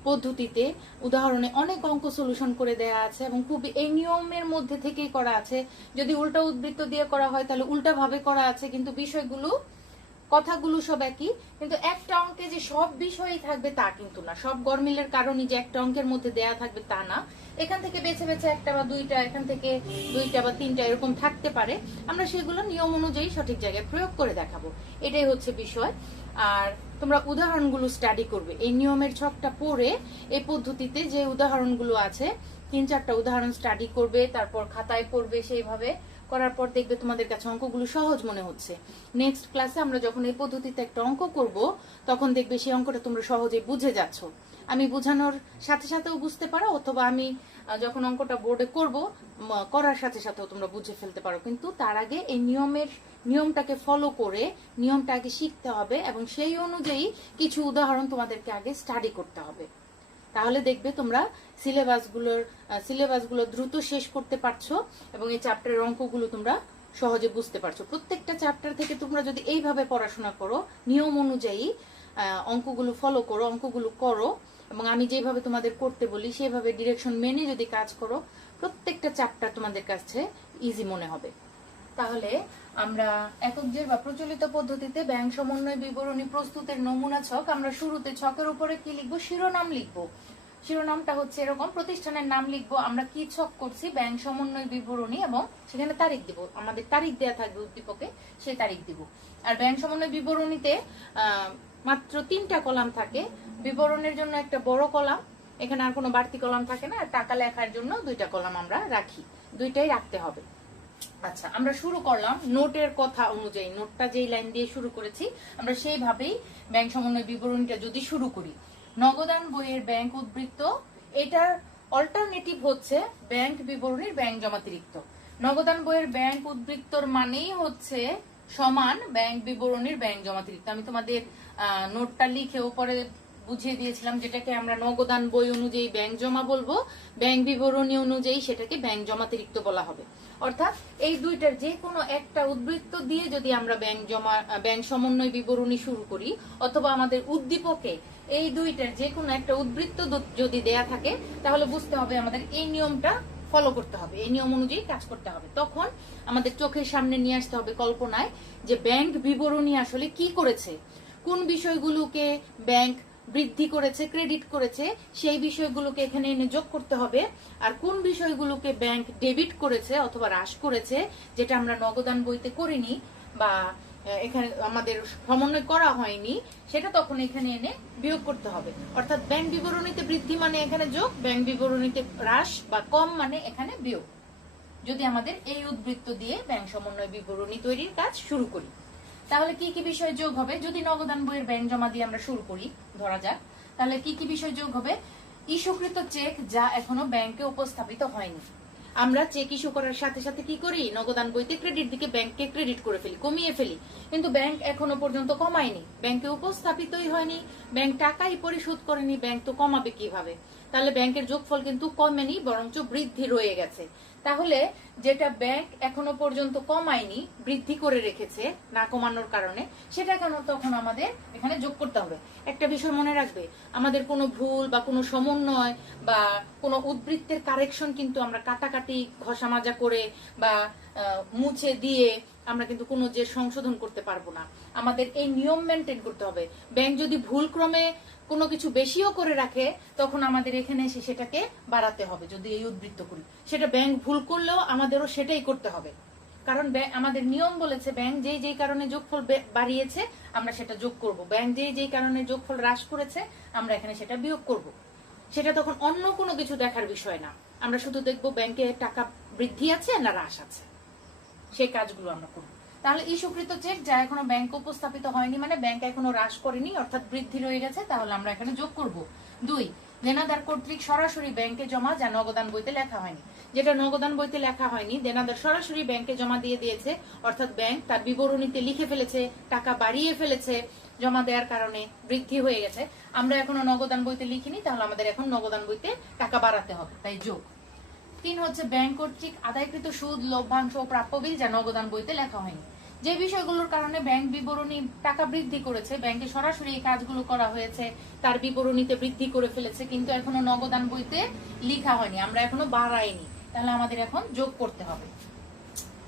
পদ্ধতিতে উদাহরণে অনেক অঙ্ক সলিউশন করে দেয়া আছে এবং খুব এই নিয়মের মধ্যে থেকেই করা আছে। যদি উল্টা উদ্বৃত্ত দিয়ে করা হয় তাহলে উল্টা ভাবে করা আছে, কিন্তু বিষয়গুলো কথাগুলো সব একই। কিন্তু একটা অঙ্কে যে সব বিষয়ই থাকবে তা কিন্তু না, সব গরমিলের কারণে যে একটা অঙ্কের মধ্যে দেয়া থাকবে তা না। এখান থেকে বেছে বেছে একটা বা দুইটা, এখান থেকে দুইটা বা তিনটা এরকম থাকতে পারে, আমরা সেগুলো নিয়ম অনুযায়ী সঠিক জায়গায় প্রয়োগ করে দেখাবো, এটাই হচ্ছে বিষয়। আর তোমরা উদাহরণগুলো স্টাডি করবে, এই নিয়মের ছকটা পড়ে এই পদ্ধতিতে যে উদাহরণগুলো আছে 3-4টা উদাহরণ স্টাডি করবে, তারপর খাতায় পড়বে। সেইভাবে করার পর দেখবে তোমাদের কাছে অঙ্কগুলো সহজ মনে হচ্ছে। নেক্সট ক্লাসে আমরা যখন এই পদ্ধতিতে একটা অঙ্ক করব তখন দেখবে সেই অঙ্কটা তোমরা সহজে বুঝে যাচ্ছ। আমি বোঝানোর সাথে সাথেও বুঝতে পারো, অথবা আমি যখন অঙ্কটা বোর্ডে করব করার সাথে সাথেও তোমরা বুঝে ফেলতে পারো। কিন্তু তার আগে এই নিয়মটাকে ফলো করে নিয়মটা আগে শিখতে হবে এবং সেই অনুযায়ী কিছু উদাহরণ তোমাদেরকে আগে স্টাডি করতে হবে। তাহলে দেখবে তোমরা সিলেবাসগুলো দ্রুত শেষ করতে পারছো এবং এই চ্যাপ্টারের অঙ্কগুলো তোমরা সহজে বুঝতে পারছো। প্রত্যেকটা চ্যাপ্টার থেকে তোমরা যদি এইভাবে পড়াশোনা করো, নিয়ম অনুযায়ী অঙ্কগুলো ফলো করো, অঙ্কগুলো করো এবং আমি যেভাবে তোমাদের করতে বলি সেভাবে ডিরেকশন মেনে যদি কাজ করো, প্রত্যেকটা চ্যাপ্টার তোমাদের কাছে ইজি মনে হবে। তাহলে আমরা একক জের বা প্রচলিত পদ্ধতিতে ব্যাংক সমন্বয় বিবরণী প্রস্তুতের নমুনা ছক, আমরা শুরুতে ছকের উপরে কি লিখবো, শিরোনাম লিখবো। শিরোনামটা হচ্ছে এরকম, প্রতিষ্ঠানের নাম লিখবো, আমরা কি ছক করছি, ব্যাংক সমন্বয় বিবরণী, এবং সেখানে তারিখ দিব, আমাদের তারিখ দেয়া থাকবে উদ্দীপকে, সেই তারিখ দিব। আর ব্যাংক সমন্বয় বিবরণীতে মাত্র 3টা কলাম থাকে, বিবরণের জন্য একটা বড় কলাম, এখানে আর কোনো বাড়তি কলাম থাকে না, আর টাকা লেখার জন্য 2টা কলাম আমরা রাখি, 2টাই রাখতে হবে। আচ্ছা, আমরা শুরু করলাম নোটের কথা অনুযায়ী। নোটটা যেই লাইন দিয়ে শুরু করেছি আমরা সেইভাবেই ব্যাংক সমন্বয় বিবরণীটা যদি শুরু করি, নগদান বইয়ের ব্যাংক উদ্বৃত্ত, এটার অল্টারনেটিভ হচ্ছে ব্যাংক বিবরণীর ব্যাংক জমাতিরিক্ত। নগদান বইয়ের ব্যাংক উদ্বৃত্তর মানেই হচ্ছে সমান ব্যাংক বিবরণীর ব্যাংক জমাতিরিক্ত। আমি তোমাদের নোটটা লিখে উপরে বুঝিয়ে দিয়েছিলাম, যেটাকে আমরা নগদান বই অনুযায়ী ব্যাংক জমা বলবো, ব্যাংক বিবরণী অনুযায়ী সেটাকে ব্যাংক জমাতিরিক্ত বলা হবে। অর্থাৎ এই দুইটার যে কোনো একটা উদ্বৃত্ত দিয়ে যদি আমরা ব্যাংক সমন্বয় বিবরণী শুরু করি, অথবা আমাদের উদ্দীপকে এই দুইটার যে কোনো একটা উদ্বৃত্ত যদি দেয়া থাকে, তাহলে বুঝতে হবে আমাদের এই নিয়মটা ফলো করতে হবে, এই নিয়ম অনুযায়ী কাজ করতে হবে। তখন আমাদের চোখের সামনে নিয়ে আসতে হবে কল্পনায় যে ব্যাংক বিবরণী আসলে কি করেছে, কোন বিষয়গুলোকে ব্যাংক বৃদ্ধি করেছে, ক্রেডিট করেছে, সেই বিষয়গুলোকে এখানে এনে যোগ করতে হবে। আর কোন বিষয়গুলোকে ব্যাংক ডেবিট করেছে অথবা হ্রাস করেছে, যেটা আমরা নগদান বইতে করিনি বা এখানে আমাদের সমন্বয় করা হয়নি, সেটা তখন এখানে এনে বিয়োগ করতে হবে। অর্থাৎ ব্যাংক বিবরণীতে বৃদ্ধি মানে এখানে যোগ, ব্যাংক বিবরণীতে হ্রাস বা কম মানে এখানে বিয়োগ, যদি আমাদের এই উদ্বৃত্ত দিয়ে ব্যাংক সমন্বয় বিবরণী তৈরির কাজ শুরু করি। তাহলে কি কি বিষয় যোগ হবে? যদি নগদান বইয়ের ব্যাংক জমা দিয়ে আমরা শুরু করি ধরা যাক, তাহলে কি কি বিষয় যোগ হবে? ইস্যুকৃত চেক যা এখনো ব্যাংকে উপস্থাপিত হয়নি। আমরা চেক ইস্যু করার সাথে সাথে কি করি, নগদান বইতে ক্রেডিট দিকে ব্যাংককে ক্রেডিট করে ফেলি, কমিয়ে ফেলি, কিন্তু ব্যাংক এখনো পর্যন্ত কমায়নি, ব্যাংকে উপস্থাপিতই হয়নি, ব্যাংক টাকাই পরিশোধ করেনি, ব্যাংক তো কমাবে কিভাবে? তাহলে ব্যাংকের যোগফল কিন্তু কমেনি, বরঞ্চ বৃদ্ধি রয়ে গেছে। তাহলে যেটা ব্যাংক এখনো পর্যন্ত কমায়নি, বৃদ্ধি করে রেখেছে না কমানোর কারণে, সেটা কেন তখন আমাদের এখানে যোগ করতে হবে। একটা বিষয় মনে রাখবে, আমাদের কোনো ভুল বা কোনো সমন্বয় বা কোনো উদ্বৃত্তের কারেকশন কিন্তু আমরা কাটাকাটি ঘষা মাজা করে বা মুছে দিয়ে আমরা কিন্তু কোনো যে সংশোধন করতে পারবো না। আমাদের এই নিয়ম মেনটেন করতে হবে। ব্যাংক যদি ভুল ক্রমে কোনো কিছু বেশিও করে রাখে, তখন আমাদের এখানে এসে সেটাকে বাড়াতে হবে। যদি এই উদ্বৃত্ত করি, সেটা ব্যাংক ভুল করলেও আমাদেরও সেটাই করতে হবে, কারণ আমাদের নিয়ম বলেছে ব্যাংক যেই যেই কারণে যোগফল বাড়িয়েছে আমরা সেটা যোগ করব, ব্যাংক যেই যেই কারণে যোগফল হ্রাস করেছে আমরা এখানে সেটা বিয়োগ করব। সেটা তখন অন্য কোনো কিছু দেখার বিষয় না, আমরা শুধু দেখবো ব্যাংকে টাকা বৃদ্ধি আছে না হ্রাস আছে, সেই কাজগুলো আমরা করব। তাহলে ইস্যুকৃত চেক যা এখনো ব্যাংকে উপস্থাপিত হয়নি মানে ব্যাংক এখনো হ্রাস করেনি, অর্থাৎ বৃদ্ধি রয়ে গেছে, তাহলে আমরা এখানে যোগ করব। 2, দেনাদার কর্তৃক সরাসরি ব্যাংকে জমা যা নগদান বইতে লেখা হয়নি। যেটা নগদান বইতে লেখা হয়নি, দেনাদার সরাসরি ব্যাংকে জমা দিয়ে দিয়েছে, অর্থাৎ ব্যাংক তার বিবরণীতে লিখে ফেলেছে, টাকা বাড়িয়ে ফেলেছে, জমা দেওয়ার কারণে বৃদ্ধি হয়ে গেছে। আমরা এখনো নগদান বইতে লিখিনি, তাহলে আমাদের এখন নগদান বইতে টাকা বাড়াতে হবে, তাই যোগ। 3 হচ্ছে ব্যাংক কর্তৃক আদায়কৃত সুদ, লভ্যাংশ ও প্রাপ্য বিল যা নগদান বইতে লেখা হয়নি। যে বিষয়গুলোর কারণে ব্যাংক বিবরণী টাকা বৃদ্ধি করেছে, ব্যাংকে সরাসরি এই কাজগুলো করা হয়েছে, তার বিবরণীতে বৃদ্ধি করে ফেলেছে, কিন্তু এখনো নগদান বইতে লেখা হয়নি, আমরা এখনো বাড়াইনি, তাহলে আমাদের এখন যোগ করতে হবে।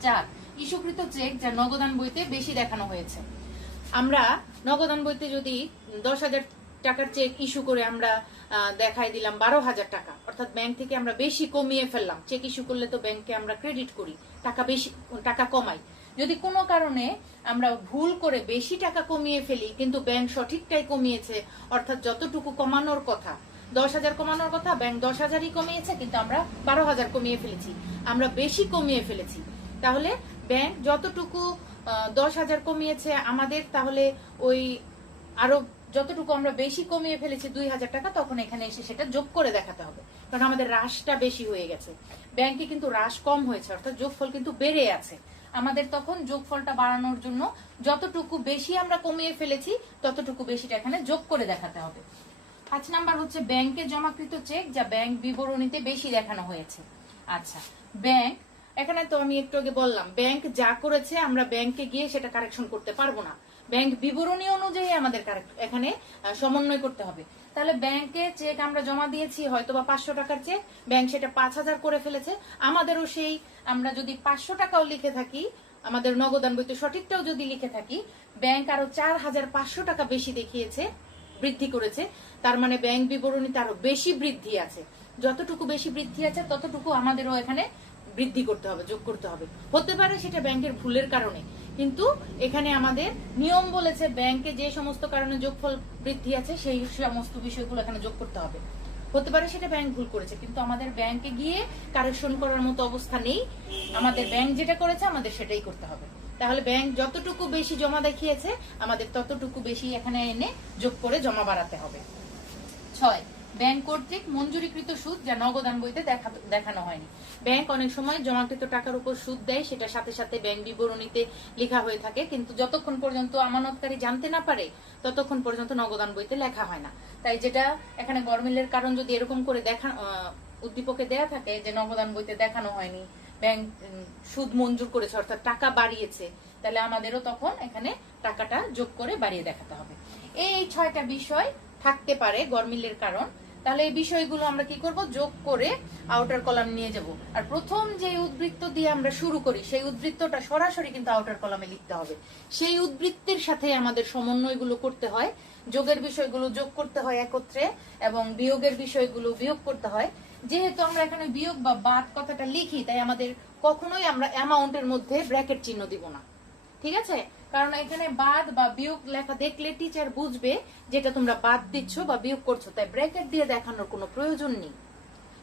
4, ইস্যুকৃত চেক যা নগদান বইতে বেশি দেখানো হয়েছে। আমরা নগদান বইতে যদি 10,000 টাকার চেক ইস্যু করে আমরা দেখাই দিলাম 12,000 টাকা, অর্থাৎ ব্যাংক থেকে আমরা বেশি কমিয়ে ফেললাম। চেক ইস্যু করলে তো ব্যাংকে আমরা ক্রেডিট করি, টাকা কমাই। যদি কোনো কারণে আমরা ভুল করে বেশি টাকা কমিয়ে ফেলি, কিন্তু ব্যাংক সঠিকটাই কমিয়েছে, অর্থাৎ যতটুকু কমানোর কথা 10,000 কমানোর কথা, ব্যাংক 10,000ই কমিয়েছে, কিন্তু আমরা 12,000 কমিয়ে ফেলেছি, আমরা বেশি কমিয়ে ফেলেছি। তাহলে ব্যাংক যতটুকু 10,000 কমিয়েছে আমাদের, তাহলে ওই আরো যতটুকু আমরা বেশি কমিয়ে ফেলেছি 2,000 টাকা, তখন এখানে এসে সেটা যোগ করে দেখাতে হবে, কারণ আমাদের হ্রাসটা বেশি হয়ে গেছে, ব্যাংকে কিন্তু হ্রাস কম হয়েছে, অর্থাৎ যোগফল কিন্তু বেড়ে আছে। আমাদের তখন যোগফলটা বাড়ানোর জন্য যতটুকু বেশি আমরা কমিয়ে ফেলেছি ততটুকু বেশিটা এখানে যোগ করে দেখাতে হবে। 5 নাম্বার হচ্ছে ব্যাংকে জমাকৃত চেক যা ব্যাংক বিবরণীতে বেশি দেখানো হয়েছে। আচ্ছা, ব্যাংক এখানে তো আমি একটু আগে বললাম ব্যাংক যা করেছে আমরা ব্যাংকে গিয়ে সেটা কারেকশন করতে পারবো না, ব্যাংক বিবরণী অনুযায়ী আমাদের এখানে সমন্বয় করতে হবে। তাহলে ব্যাংকে চেক আমরা জমা দিয়েছি হয়তোবা 500 টাকার চেক, ব্যাংক সেটা 5,000 করে ফেলেছে, আমাদেরও সেই আমরা যদি 500 টাকাও লিখে থাকি, আমাদের নগদান বইতে সঠিকটাও যদি লিখে থাকি, ব্যাংক আরো 4,500 টাকা বেশি দেখিয়েছে, বৃদ্ধি করেছে, তার মানে ব্যাংক বিবরণীতে আরো বেশি বৃদ্ধি আছে। যতটুকু বেশি বৃদ্ধি আছে ততটুকু আমাদেরও এখানে বৃদ্ধি করতে হবে, যোগ করতে হবে। হতে পারে সেটা ব্যাংকের ভুলের কারণে, কিন্তু এখানে আমাদের নিয়ম বলেছে ব্যাংকে যে সমস্ত কারণে যোগফল বৃদ্ধি আছে সেই সমস্ত বিষয়গুলো এখানে যোগ করতে হবে। হতে পারে সেটা ব্যাংক ভুল করেছে, কিন্তু আমাদের ব্যাংকে গিয়ে কারেকশন করার মতো অবস্থা নেই। আমাদের ব্যাংক যেটা করেছে আমাদের সেটাই করতে হবে। তাহলে ব্যাংক যতটুকু বেশি জমা দেখিয়েছে আমাদের ততটুকু বেশি এখানে এনে যোগ করে জমা বাড়াতে হবে। 6, ব্যাংক কর্তৃক মঞ্জুরিকৃত সুদ যা নগদান বইতে দেখানো হয়নি। ব্যাংক অনেক সময় জমাকৃত টাকার উপর সুদ দেয়, সেটা সাথে সাথে ব্যাংক বিবরণীতে লেখা হয়ে থাকে, কিন্তু যতক্ষণ পর্যন্ত আমানতকারী জানতে না পারে ততক্ষণ পর্যন্ত নগদান বইতে লেখা হয় না। তাই যেটা এখানে গরমিলের কারণ যদি এরকম করে উদ্দীপকে দেয়া থাকে যে নগদান বইতে দেখানো হয়নি, ব্যাংক সুদ মঞ্জুর করেছে অর্থাৎ টাকা বাড়িয়েছে, তাহলে আমাদেরও তখন এখানে টাকাটা যোগ করে বাড়িয়ে দেখাতে হবে। এই 6টা বিষয় থাকতে পারে গরমিলের কারণ। তাহলে এই বিষয়গুলো আমরা কি করব, যোগ করে আউটার কলাম নিয়ে যাব। আর প্রথম যে উদ্বৃত্ত দিয়ে আমরা শুরু করি সেই উদ্বৃত্তটা সরাসরি কিন্তু আউটার কলামে লিখতে হবে। সেই উদ্বৃত্তের সাথে আমাদের সমন্বয়গুলো করতে হয়, যোগের বিষয়গুলো যোগ করতে হয় একত্রে এবং বিয়োগের বিষয়গুলো বিয়োগ করতে হয়। যেহেতু আমরা এখানে বিয়োগ বা বাদ কথাটা লিখি, তাই আমাদের কখনোই আমরা অ্যামাউন্টের মধ্যে ব্র্যাকেট চিহ্ন দিব না, ঠিক আছে? কারণ এখানে বাদ বা বিয়োগ লেখা দেখলে টিচার বুঝবে যেটা তোমরা বাদ দিচ্ছ বা বিয়োগ করছো, তাই ব্র্যাকেট দিয়ে দেখানোর কোনো প্রয়োজন নেই।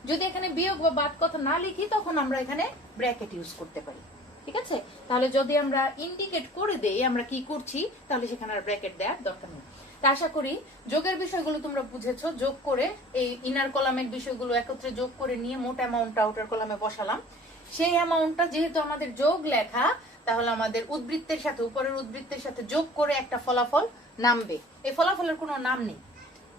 যদি এখানে বিয়োগ বা বাদ কথা না লিখি তখন আমরা এখানে ব্র্যাকেট ইউজ করতে পারি, ঠিক আছে? তাহলে যদি আমরা ইন্ডিকেট করে দেই আমরা কি করছি, তাহলে সেখানে আর ব্র্যাকেট দেওয়ার দরকার নেই। তা আশা করি যোগের বিষয়গুলো তোমরা বুঝেছো। যোগ করে এই ইনার কলামের বিষয়গুলো একত্রে যোগ করে নিয়ে মোট অ্যামাউন্টটা আউটার কলামে বসালাম। সেই অ্যামাউন্টটা যেহেতু আমাদের যোগ লেখা, তাহলে আমাদের উদ্বৃত্তের সাথে উপরের উদ্বৃত্তের সাথে যোগ করে একটা ফলাফল নামবে। এই ফলাফলের কোনো নাম নেই,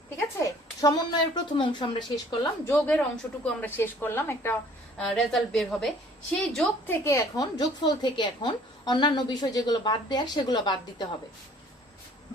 ঠিক আছে? সমন্বয়ের প্রথম অংশ আমরা শেষ করলাম, যোগের অংশটুকু আমরা শেষ করলাম, একটা রেজাল্ট বের হবে। সেই যোগ থেকে এখন, যোগফল থেকে এখন অন্যান্য বিষয় যেগুলো বাদ দেওয়ার সেগুলো বাদ দিতে হবে।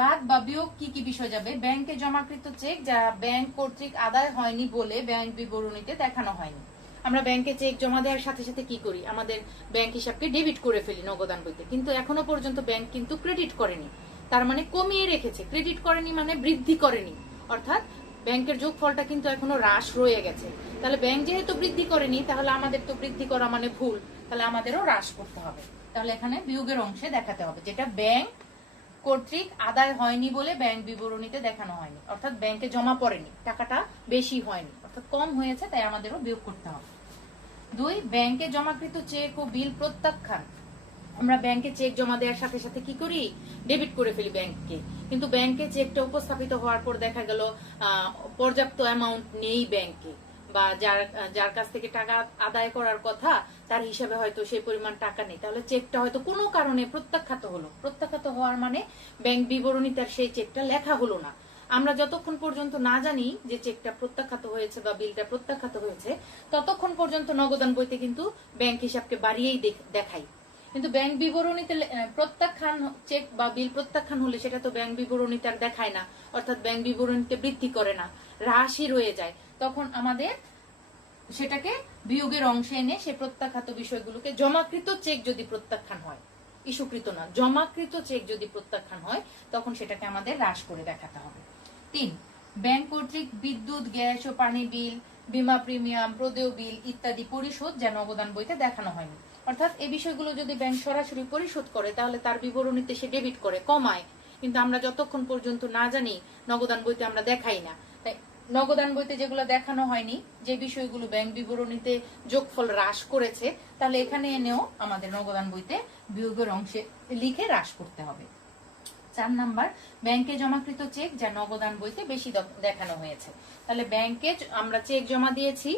বাদ বা বিয়োগ কি কি বিষয় যাবে? ব্যাংকে জমাকৃত চেক যা ব্যাংক কর্তৃক আদায় হয়নি বলে ব্যাংক বিবরণীতে দেখানো হয়নি। আমরা ব্যাংকে চেক জমা দেওয়ার সাথে সাথে কি করি, আমাদের ব্যাংক হিসাবকে ডেবিট করে ফেলি নগদান বইতে, কিন্তু এখনো পর্যন্ত ব্যাংক কিন্তু ক্রেডিট করেনি, তার মানে কমিয়ে রেখেছে। ক্রেডিট করেনি মানে বৃদ্ধি করেনি, অর্থাৎ ব্যাংকের যোগফলটা কিন্তু এখনো হ্রাস রয়ে গেছে। তাহলে ব্যাংক যেহেতু বৃদ্ধি করেনি, তাহলে আমাদের তো বৃদ্ধি করা মানে ভুল, তাহলে আমাদেরও হ্রাস করতে হবে। তাহলে এখানে বিয়োগের অংশে দেখাতে হবে যেটা ব্যাংক কর্তৃক আদায় হয়নি বলে ব্যাংক বিবরণীতে দেখানো হয়নি, অর্থাৎ ব্যাংকে জমা পড়েনি, টাকাটা বেশি হয়নি, অর্থাৎ কম হয়েছে, তাই আমাদেরও বিয়োগ করতে হবে। 2, ব্যাংকে জমাকৃত চেক ও বিল প্রত্যাখ্যান। আমরা ব্যাংকে চেক জমা দেওয়ার সাথে সাথে কি করি, ডেবিট করে ফেলি ব্যাংককে, কিন্তু ব্যাংকে চেকটা উপস্থাপিত হওয়ার পর দেখা গেল পর্যাপ্ত অ্যামাউন্ট নেই ব্যাংকে, বা যার কাছ থেকে টাকা আদায় করার কথা তার হিসাবে হয়তো সেই পরিমাণ টাকা নেই, তাহলে চেকটা হয়তো কোনো কারণে প্রত্যাখ্যাত হলো। প্রত্যাখ্যাত হওয়ার মানে ব্যাংক বিবরণী তার সেই চেকটা লেখা হলো না। আমরা যতক্ষণ পর্যন্ত না জানি যে চেকটা প্রত্যাখ্যাত হয়েছে বা বিলটা প্রত্যাখ্যাত হয়েছে, ততক্ষণ পর্যন্ত নগদান বইতে কিন্তু ব্যাংক হিসাবকে বাড়িয়েই দেখাই। কিন্তু ব্যাংক বিবরণীতে প্রত্যাখ্যান, চেক বা বিল প্রত্যাখ্যান হলে সেটা তো ব্যাংক বিবরণীতে আর দেখায় না, অর্থাৎ ব্যাংক বিবরণীতে বৃদ্ধি করে না, হ্রাসই রয়ে যায়। তখন আমাদের সেটাকে বিয়োগের অংশে এনে সে প্রত্যাখ্যাত বিষয়গুলোকে, জমাকৃত চেক যদি প্রত্যাখ্যান হয়, ইস্যুকৃত না, জমাকৃত চেক যদি প্রত্যাখ্যান হয় তখন সেটাকে আমাদের হ্রাস করে দেখাতে হবে। 3, ব্যাংক কর্তৃক বিদ্যুৎ, গ্যাস ও পানি বিল, বীমা প্রিমিয়াম, প্রদেয় বিল ইত্যাদি পরিশোধ যা নগদান বইতে দেখানো হয়নি। অর্থাৎ এই বিষয়গুলো যদি ব্যাংক সরাসরি পরিশোধ করে তাহলে তার বিবরণীতে সে ডেবিট করে, কমায়, কিন্তু আমরা যতক্ষণ পর্যন্ত না জানি নগদান বইতে আমরা দেখাই না। তাই নগদান বইতে যেগুলো দেখানো হয়নি, যে বিষয়গুলো ব্যাংক বিবরণীতে যোগফল হ্রাস করেছে, তাহলে এখানে এনেও আমাদের নগদান বইতে বিয়োগের অংশে লিখে হ্রাস করতে হবে। 4 নাম্বার, ব্যাংকে জমাকৃত চেক যা নগদান বইতে বেশি দেখানো হয়েছে। তাহলে ব্যাংকে আমরা চেক জমা দিয়েছি,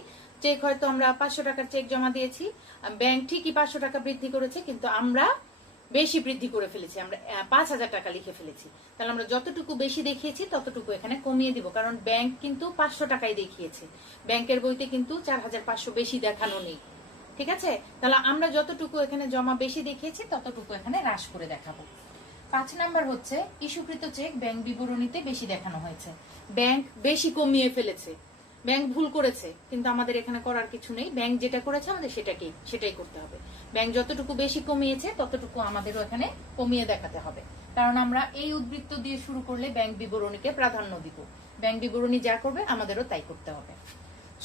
চেক হয়তো আমরা 500 টাকার চেক জমা দিয়েছি, ব্যাংক ঠিকই 500 টাকা বৃদ্ধি করেছে, কিন্তু আমরা বেশি বৃদ্ধি করে ফেলেছি, আমরা 5000 টাকা লিখে ফেলেছি। তাহলে আমরা যতটুকু বেশি দেখিয়েছি ততটুকু এখানে কমিয়ে দিব, কারণ ব্যাংক কিন্তু 500 টাকাই দেখিয়েছে, ব্যাংকের বইতে কিন্তু 4500 বেশি দেখানো নেই, ঠিক আছে? তাহলে আমরা যতটুকু এখানে জমা বেশি দেখিয়েছি ততটুকু এখানে হ্রাস করে দেখাবো। 5 নাম্বার হচ্ছে ইস্যুকৃত চেক ব্যাংক বিবরণীতে বেশি দেখানো হয়েছে। ব্যাংক বেশি কমিয়ে ফেলেছে, ব্যাংক ভুল করেছে, কিন্তু আমাদের এখানে করার কিছু নেই, ব্যাংক যেটা করেছে আমাদের সেটাই করতে হবে। ব্যাংক যতটুকু বেশি কমিয়েছে ততটুকু আমাদেরও এখানে কমিয়ে দেখাতে হবে, কারণ আমরা এই উদ্বৃত্ত দিয়ে শুরু করলে ব্যাংক বিবরণীকে প্রাধান্য দিব, ব্যাংক বিবরণী যা করবে আমাদেরও তাই করতে হবে।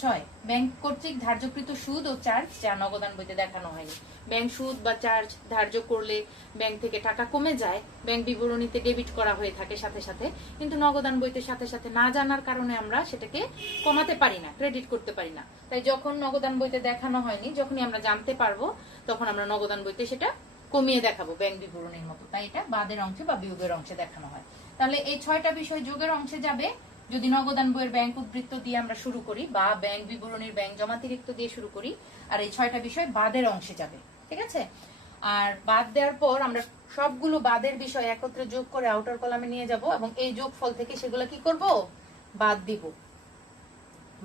6 ব্যাংক কর্তৃক ধার্যকৃত সুদ ও চার্জ যা নগদান বইতে দেখানো হয়নি। ব্যাংক সুদ বা চার্জ ধার্য করলে ব্যাংক থেকে টাকা কমে যায়, ব্যাংক বিবরণীতে ডেবিট করা হয়ে থাকে সাথে সাথে, কিন্তু নগদান বইতে সাথে সাথে না জানার কারণে আমরা সেটাকে কমাতে পারি না, ক্রেডিট করতে পারি না। তাই যখন নগদান বইতে দেখানো হয়নি, যখনই আমরা জানতে পারবো তখন আমরা নগদান বইতে সেটা কমিয়ে দেখাবো ব্যাংক বিবরণীর মতো। তাই এটা বাদের অংশে বা বিয়োগের অংশে দেখানো হয়। তাহলে এই 6টা বিষয় যোগের অংশে যাবে যদি নগদান বইয়ের ব্যাংক উদ্বৃত্ত দিয়ে আমরা শুরু করি বা ব্যাংক বিবরণীর ব্যাংক জমাতিরিক্ত দিয়ে শুরু করি, আর এই 6টা বিষয় বাদের অংশে যাবে। ঠিক আছে? আর বাদ দেওয়ার পর আমরা সবগুলো বাদের বিষয় একত্রে যোগ করে আউটার কলামে নিয়ে যাব এবং এই যোগফল থেকে সেগুলো কি করব? বাদ দিব।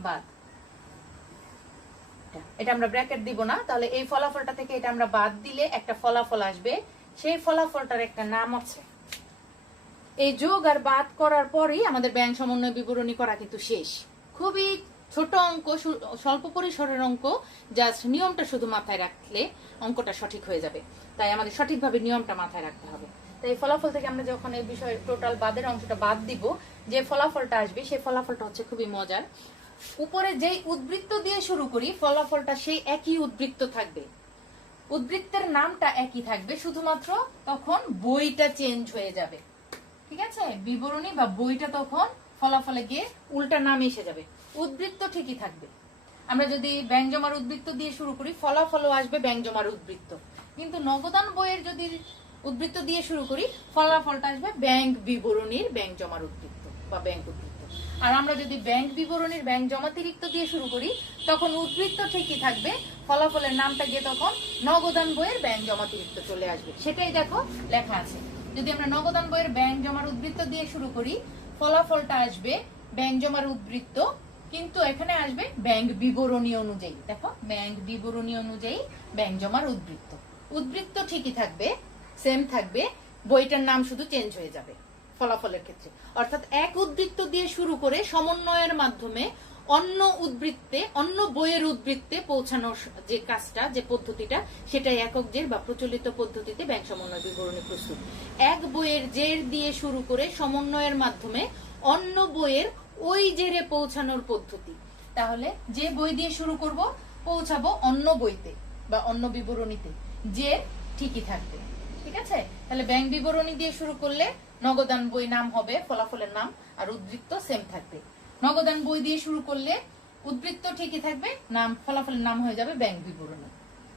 বাদ, এটা আমরা ব্র্যাকেট দিব না, তাহলে এই ফলাফলটা থেকে এটা আমরা বাদ দিলে একটা ফলাফল আসবে, সেই ফলাফলটার একটা নাম আছে। এই যোগ আর বাদ করার পরেই আমাদের ব্যাংক সমন্বয় বিবরণী করা কিন্তু শেষ। খুবই ছোট অঙ্ক, স্বল্প পরিসরের অঙ্ক, জাস্ট নিয়মটা শুধু মাথায় রাখলে অঙ্কটা সঠিক হয়ে যাবে। তাই আমাদের সঠিকভাবে নিয়মটা মাথায় রাখতে হবে। তাই এই ফলাফল থেকে আমরা যখন এই বিষয়ে টোটাল বাদের অংশটা বাদ দিব, যে ফলাফলটা আসবে সেই ফলাফলটা হচ্ছে খুবই মজার। উপরে যেই উদ্বৃত্ত দিয়ে শুরু করি ফলাফলটা সেই একই উদ্বৃত্ত থাকবে, উদ্বৃত্তের নামটা একই থাকবে, শুধুমাত্র তখন বইটা চেঞ্জ হয়ে যাবে। ঠিক আছে? বিবরণী বা বইটা তখন ফলাফলে গিয়ে উল্টা নাম এসে যাবে, উদ্বৃত্ত ঠিকই থাকবে। আমরা যদি ব্যাংক জমার উদ্বৃত্ত দিয়ে শুরু করি ফলাফলও আসবে ব্যাংক জমার উদ্বৃত্ত, কিন্তু নগদান বইয়ের যদি উদ্বৃত্ত দিয়ে শুরু করি ফলাফলটা আসবে ব্যাংক বিবরণীর ব্যাংক জমার উদ্বৃত্ত বা ব্যাংক উদ্বৃত্ত। আর আমরা যদি ব্যাংক বিবরণীর ব্যাংক জমাতিরিক্ত দিয়ে শুরু করি তখন উদ্বৃত্ত ঠিকই থাকবে, ফলাফলের নামটা গিয়ে তখন নগদান বইয়ের ব্যাংক জমাতিরিক্ত চলে আসবে। সেটাই দেখো লেখা আছে। যদি আমরা নগদান বইয়ের ব্যাংক জমার উদ্বৃত্ত দিয়ে শুরু করি ফলাফলটা আসবে ব্যাংক জমার উদ্বৃত্ত, কিন্তু এখানে আসবে ব্যাংক বিবরণী অনুযায়ী। দেখো, ব্যাংক বিবরণী অনুযায়ী ব্যাংক জমার উদ্বৃত্ত, উদ্বৃত্ত ঠিকই থাকবে, সেম থাকবে, বইটার নাম শুধু চেঞ্জ হয়ে যাবে ফলাফলের ক্ষেত্রে। অর্থাৎ এক উদ্বৃত্ত দিয়ে শুরু করে সমন্বয়ের মাধ্যমে অন্য উদ্বৃত্তে, অন্য বইয়ের উদ্বৃত্তে পৌঁছানোর যে কাজটা, যে পদ্ধতিটা, সেটাই একক জের বা প্রচলিত পদ্ধতিতে ব্যাংক সমন্বয় বিবরণী প্রস্তুত। এক বইয়ের জের দিয়ে শুরু করে সমন্বয়ের মাধ্যমে অন্য বইয়ের ওই জেরে পৌঁছানোর পদ্ধতি। তাহলে যে বই দিয়ে শুরু করব পৌঁছাবো অন্য বইতে বা অন্য বিবরণীতে, জের ঠিকই থাকবে। ঠিক আছে? তাহলে ব্যাংক বিবরণী দিয়ে শুরু করলে নগদান বই নাম হবে ফলাফলের নাম, আর উদ্বৃত্ত সেম থাকবে। নগদান বই দিয়ে শুরু করলে উদ্বৃত্ত ঠিকই থাকবে, নাম ফলাফলের নাম হয়ে যাবে ব্যাংক বিবরণী।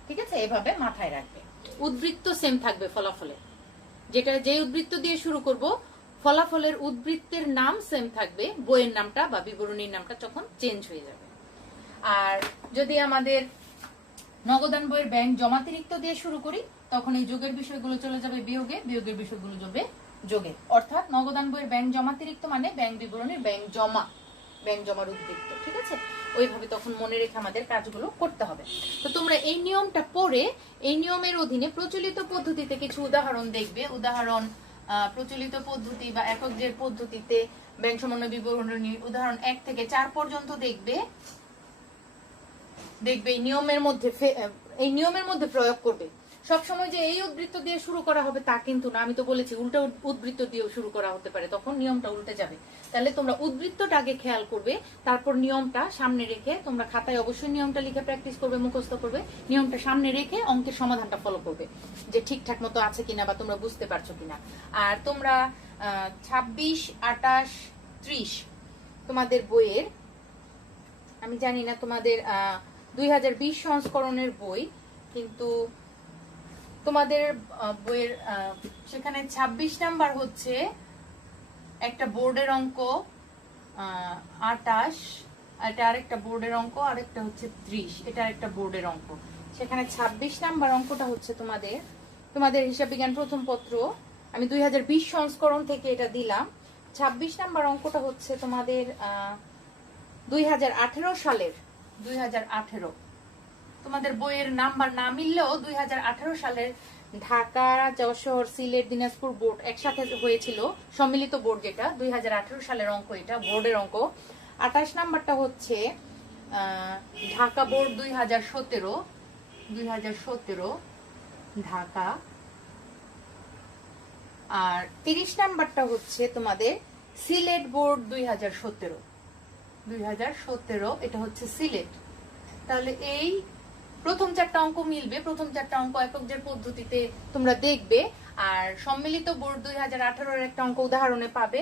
ঠিক আছে? এভাবে মাথায় রাখবে, উদ্বৃত্ত সেম থাকবে ফলাফলে, যেটা যে উদ্বৃত্ত দিয়ে শুরু করব ফলাফলের উদ্বৃত্তের নাম সেম থাকবে, বইয়ের নামটা বা বিবরণীর নামটা তখন চেঞ্জ হয়ে যাবে। আর যদি আমাদের নগদান বইয়ের ব্যাংক জমাতিরিক্ত দিয়ে শুরু করি তখন এই যোগের বিষয়গুলো চলে যাবে বিয়োগে, বিয়োগের বিষয়গুলো যাবে যোগে। অর্থাৎ নগদান বইয়ের ব্যাংক জমাতিরিক্ত মানে ব্যাংক বিবরণীর ব্যাংক জমা, ব্যাংক জমার উদ্বৃত্ত। ঠিক আছে? ওইভাবে তখন মনে রেখে আমাদের কাজগুলো করতে হবে। তো তোমরা এই নিয়মটা পড়ে এই নিয়মের অধীনে প্রচলিত পদ্ধতিতে কিছু উদাহরণ দেখবে। উদাহরণ প্রচলিত পদ্ধতি বা একক জের পদ্ধতিতে ব্যাংক সমন্বয় বিবরণী উদাহরণ 1 থেকে 4 পর্যন্ত দেখবে। এই নিয়মের মধ্যে প্রয়োগ করবে। সবসময় যে এই উদ্বৃত্ত দিয়ে শুরু করা হবে তা কিন্তু না, আমি তো বলেছি উল্টা উদ্বৃত্ত দিয়েও শুরু করা হতে পারে, তখন নিয়মটা উল্টে যাবে। তাহলে তোমরা উদ্বৃত্তটা আগে খেয়াল করবে, তারপর নিয়মটা সামনে রেখে তোমরা খাতায় অবশ্যই নিয়মটা লিখে প্র্যাকটিস করবে, মুখস্থ করবে, নিয়মটা সামনে রেখে অঙ্কের সমাধানটা ফলো করবে যে ঠিকঠাক মতো আছে কিনা বা তোমরা বুঝতে পারছো কিনা। আর তোমরা 26, 28, 30 তোমাদের বইয়ের, আমি জানি না তোমাদের 2020 সংস্করণের বই, কিন্তু তোমাদের বইয়ের সেখানে 26 নাম্বার হচ্ছে একটা বোর্ডের অঙ্ক, 28, এটা আরেকটা বোর্ডের অঙ্ক, আরেকটা হচ্ছে 30, এটা আরেকটা বোর্ডের অঙ্ক। সেখানে 26 নাম্বার অঙ্কটা হচ্ছে তোমাদের হিসাব বিজ্ঞান প্রথম পত্র, আমি 2020 সংস্করণ থেকে এটা দিলাম। 26 নাম্বার অঙ্কটা হচ্ছে তোমাদের 2018 সালের, 2018 তোমাদের বইয়ের নাম্বার না মিললেও 2018 সালের ঢাকা, যশোর, সিলেট, দিনাজপুর বোর্ড একসাথে হয়েছিল, সম্মিলিত বোর্ড, যেটা 2018 সালের অঙ্ক, এটা বোর্ডের অঙ্ক। 28 নাম্বারটা হচ্ছে ঢাকা বোর্ড 2017 ঢাকা। আর 30 নাম্বারটা হচ্ছে তোমাদের সিলেট বোর্ড 2017, 2017 এটা হচ্ছে সিলেট। তাহলে এই প্রথম 4টা অঙ্ক মিলবে, প্রথম 4টা অঙ্ক এককজের পদ্ধতিতে তোমরা দেখবে। আর সম্মিলিত বোর্ড 2018-এর একটা অঙ্ক উদাহরণে পাবে,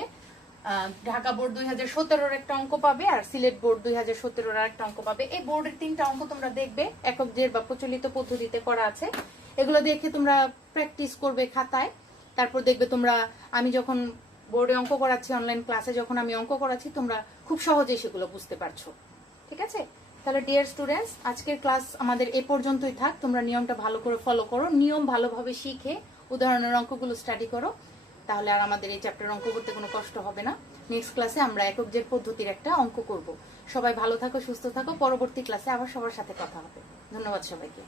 ঢাকা বোর্ড 2017-এর একটা অঙ্ক পাবে, আর সিলেট বোর্ড 2017-এর একটা অঙ্ক পাবে। এই বোর্ডের 3টা অঙ্ক তোমরা দেখবে এককজের বা প্রচলিত পদ্ধতিতে করা আছে। এগুলো দেখে তোমরা প্র্যাকটিস করবে খাতায়। তারপর দেখবে তোমরা, আমি যখন বোর্ডে অঙ্ক করাচ্ছি, অনলাইন ক্লাসে যখন আমি অঙ্ক করাচ্ছি, তোমরা খুব সহজেই সেগুলো বুঝতে পারছো। ঠিক আছে? তাহলে ডিয়ার স্টুডেন্টস, আজকের ক্লাস আমাদের এ পর্যন্তই থাক। তোমরা নিয়মটা ভালো করে ফলো করো, নিয়ম ভালোভাবে শিখে উদাহরণের অঙ্কগুলো স্টাডি করো, তাহলে আর আমাদের এই চ্যাপ্টার অঙ্ক করতে কোনো কষ্ট হবে না। নেক্সট ক্লাসে আমরা এককজের পদ্ধতির একটা অঙ্ক করব। সবাই ভালো থাকো, সুস্থ থাকো। পরবর্তী ক্লাসে আবার সবার সাথে কথা হবে। ধন্যবাদ সবাইকে।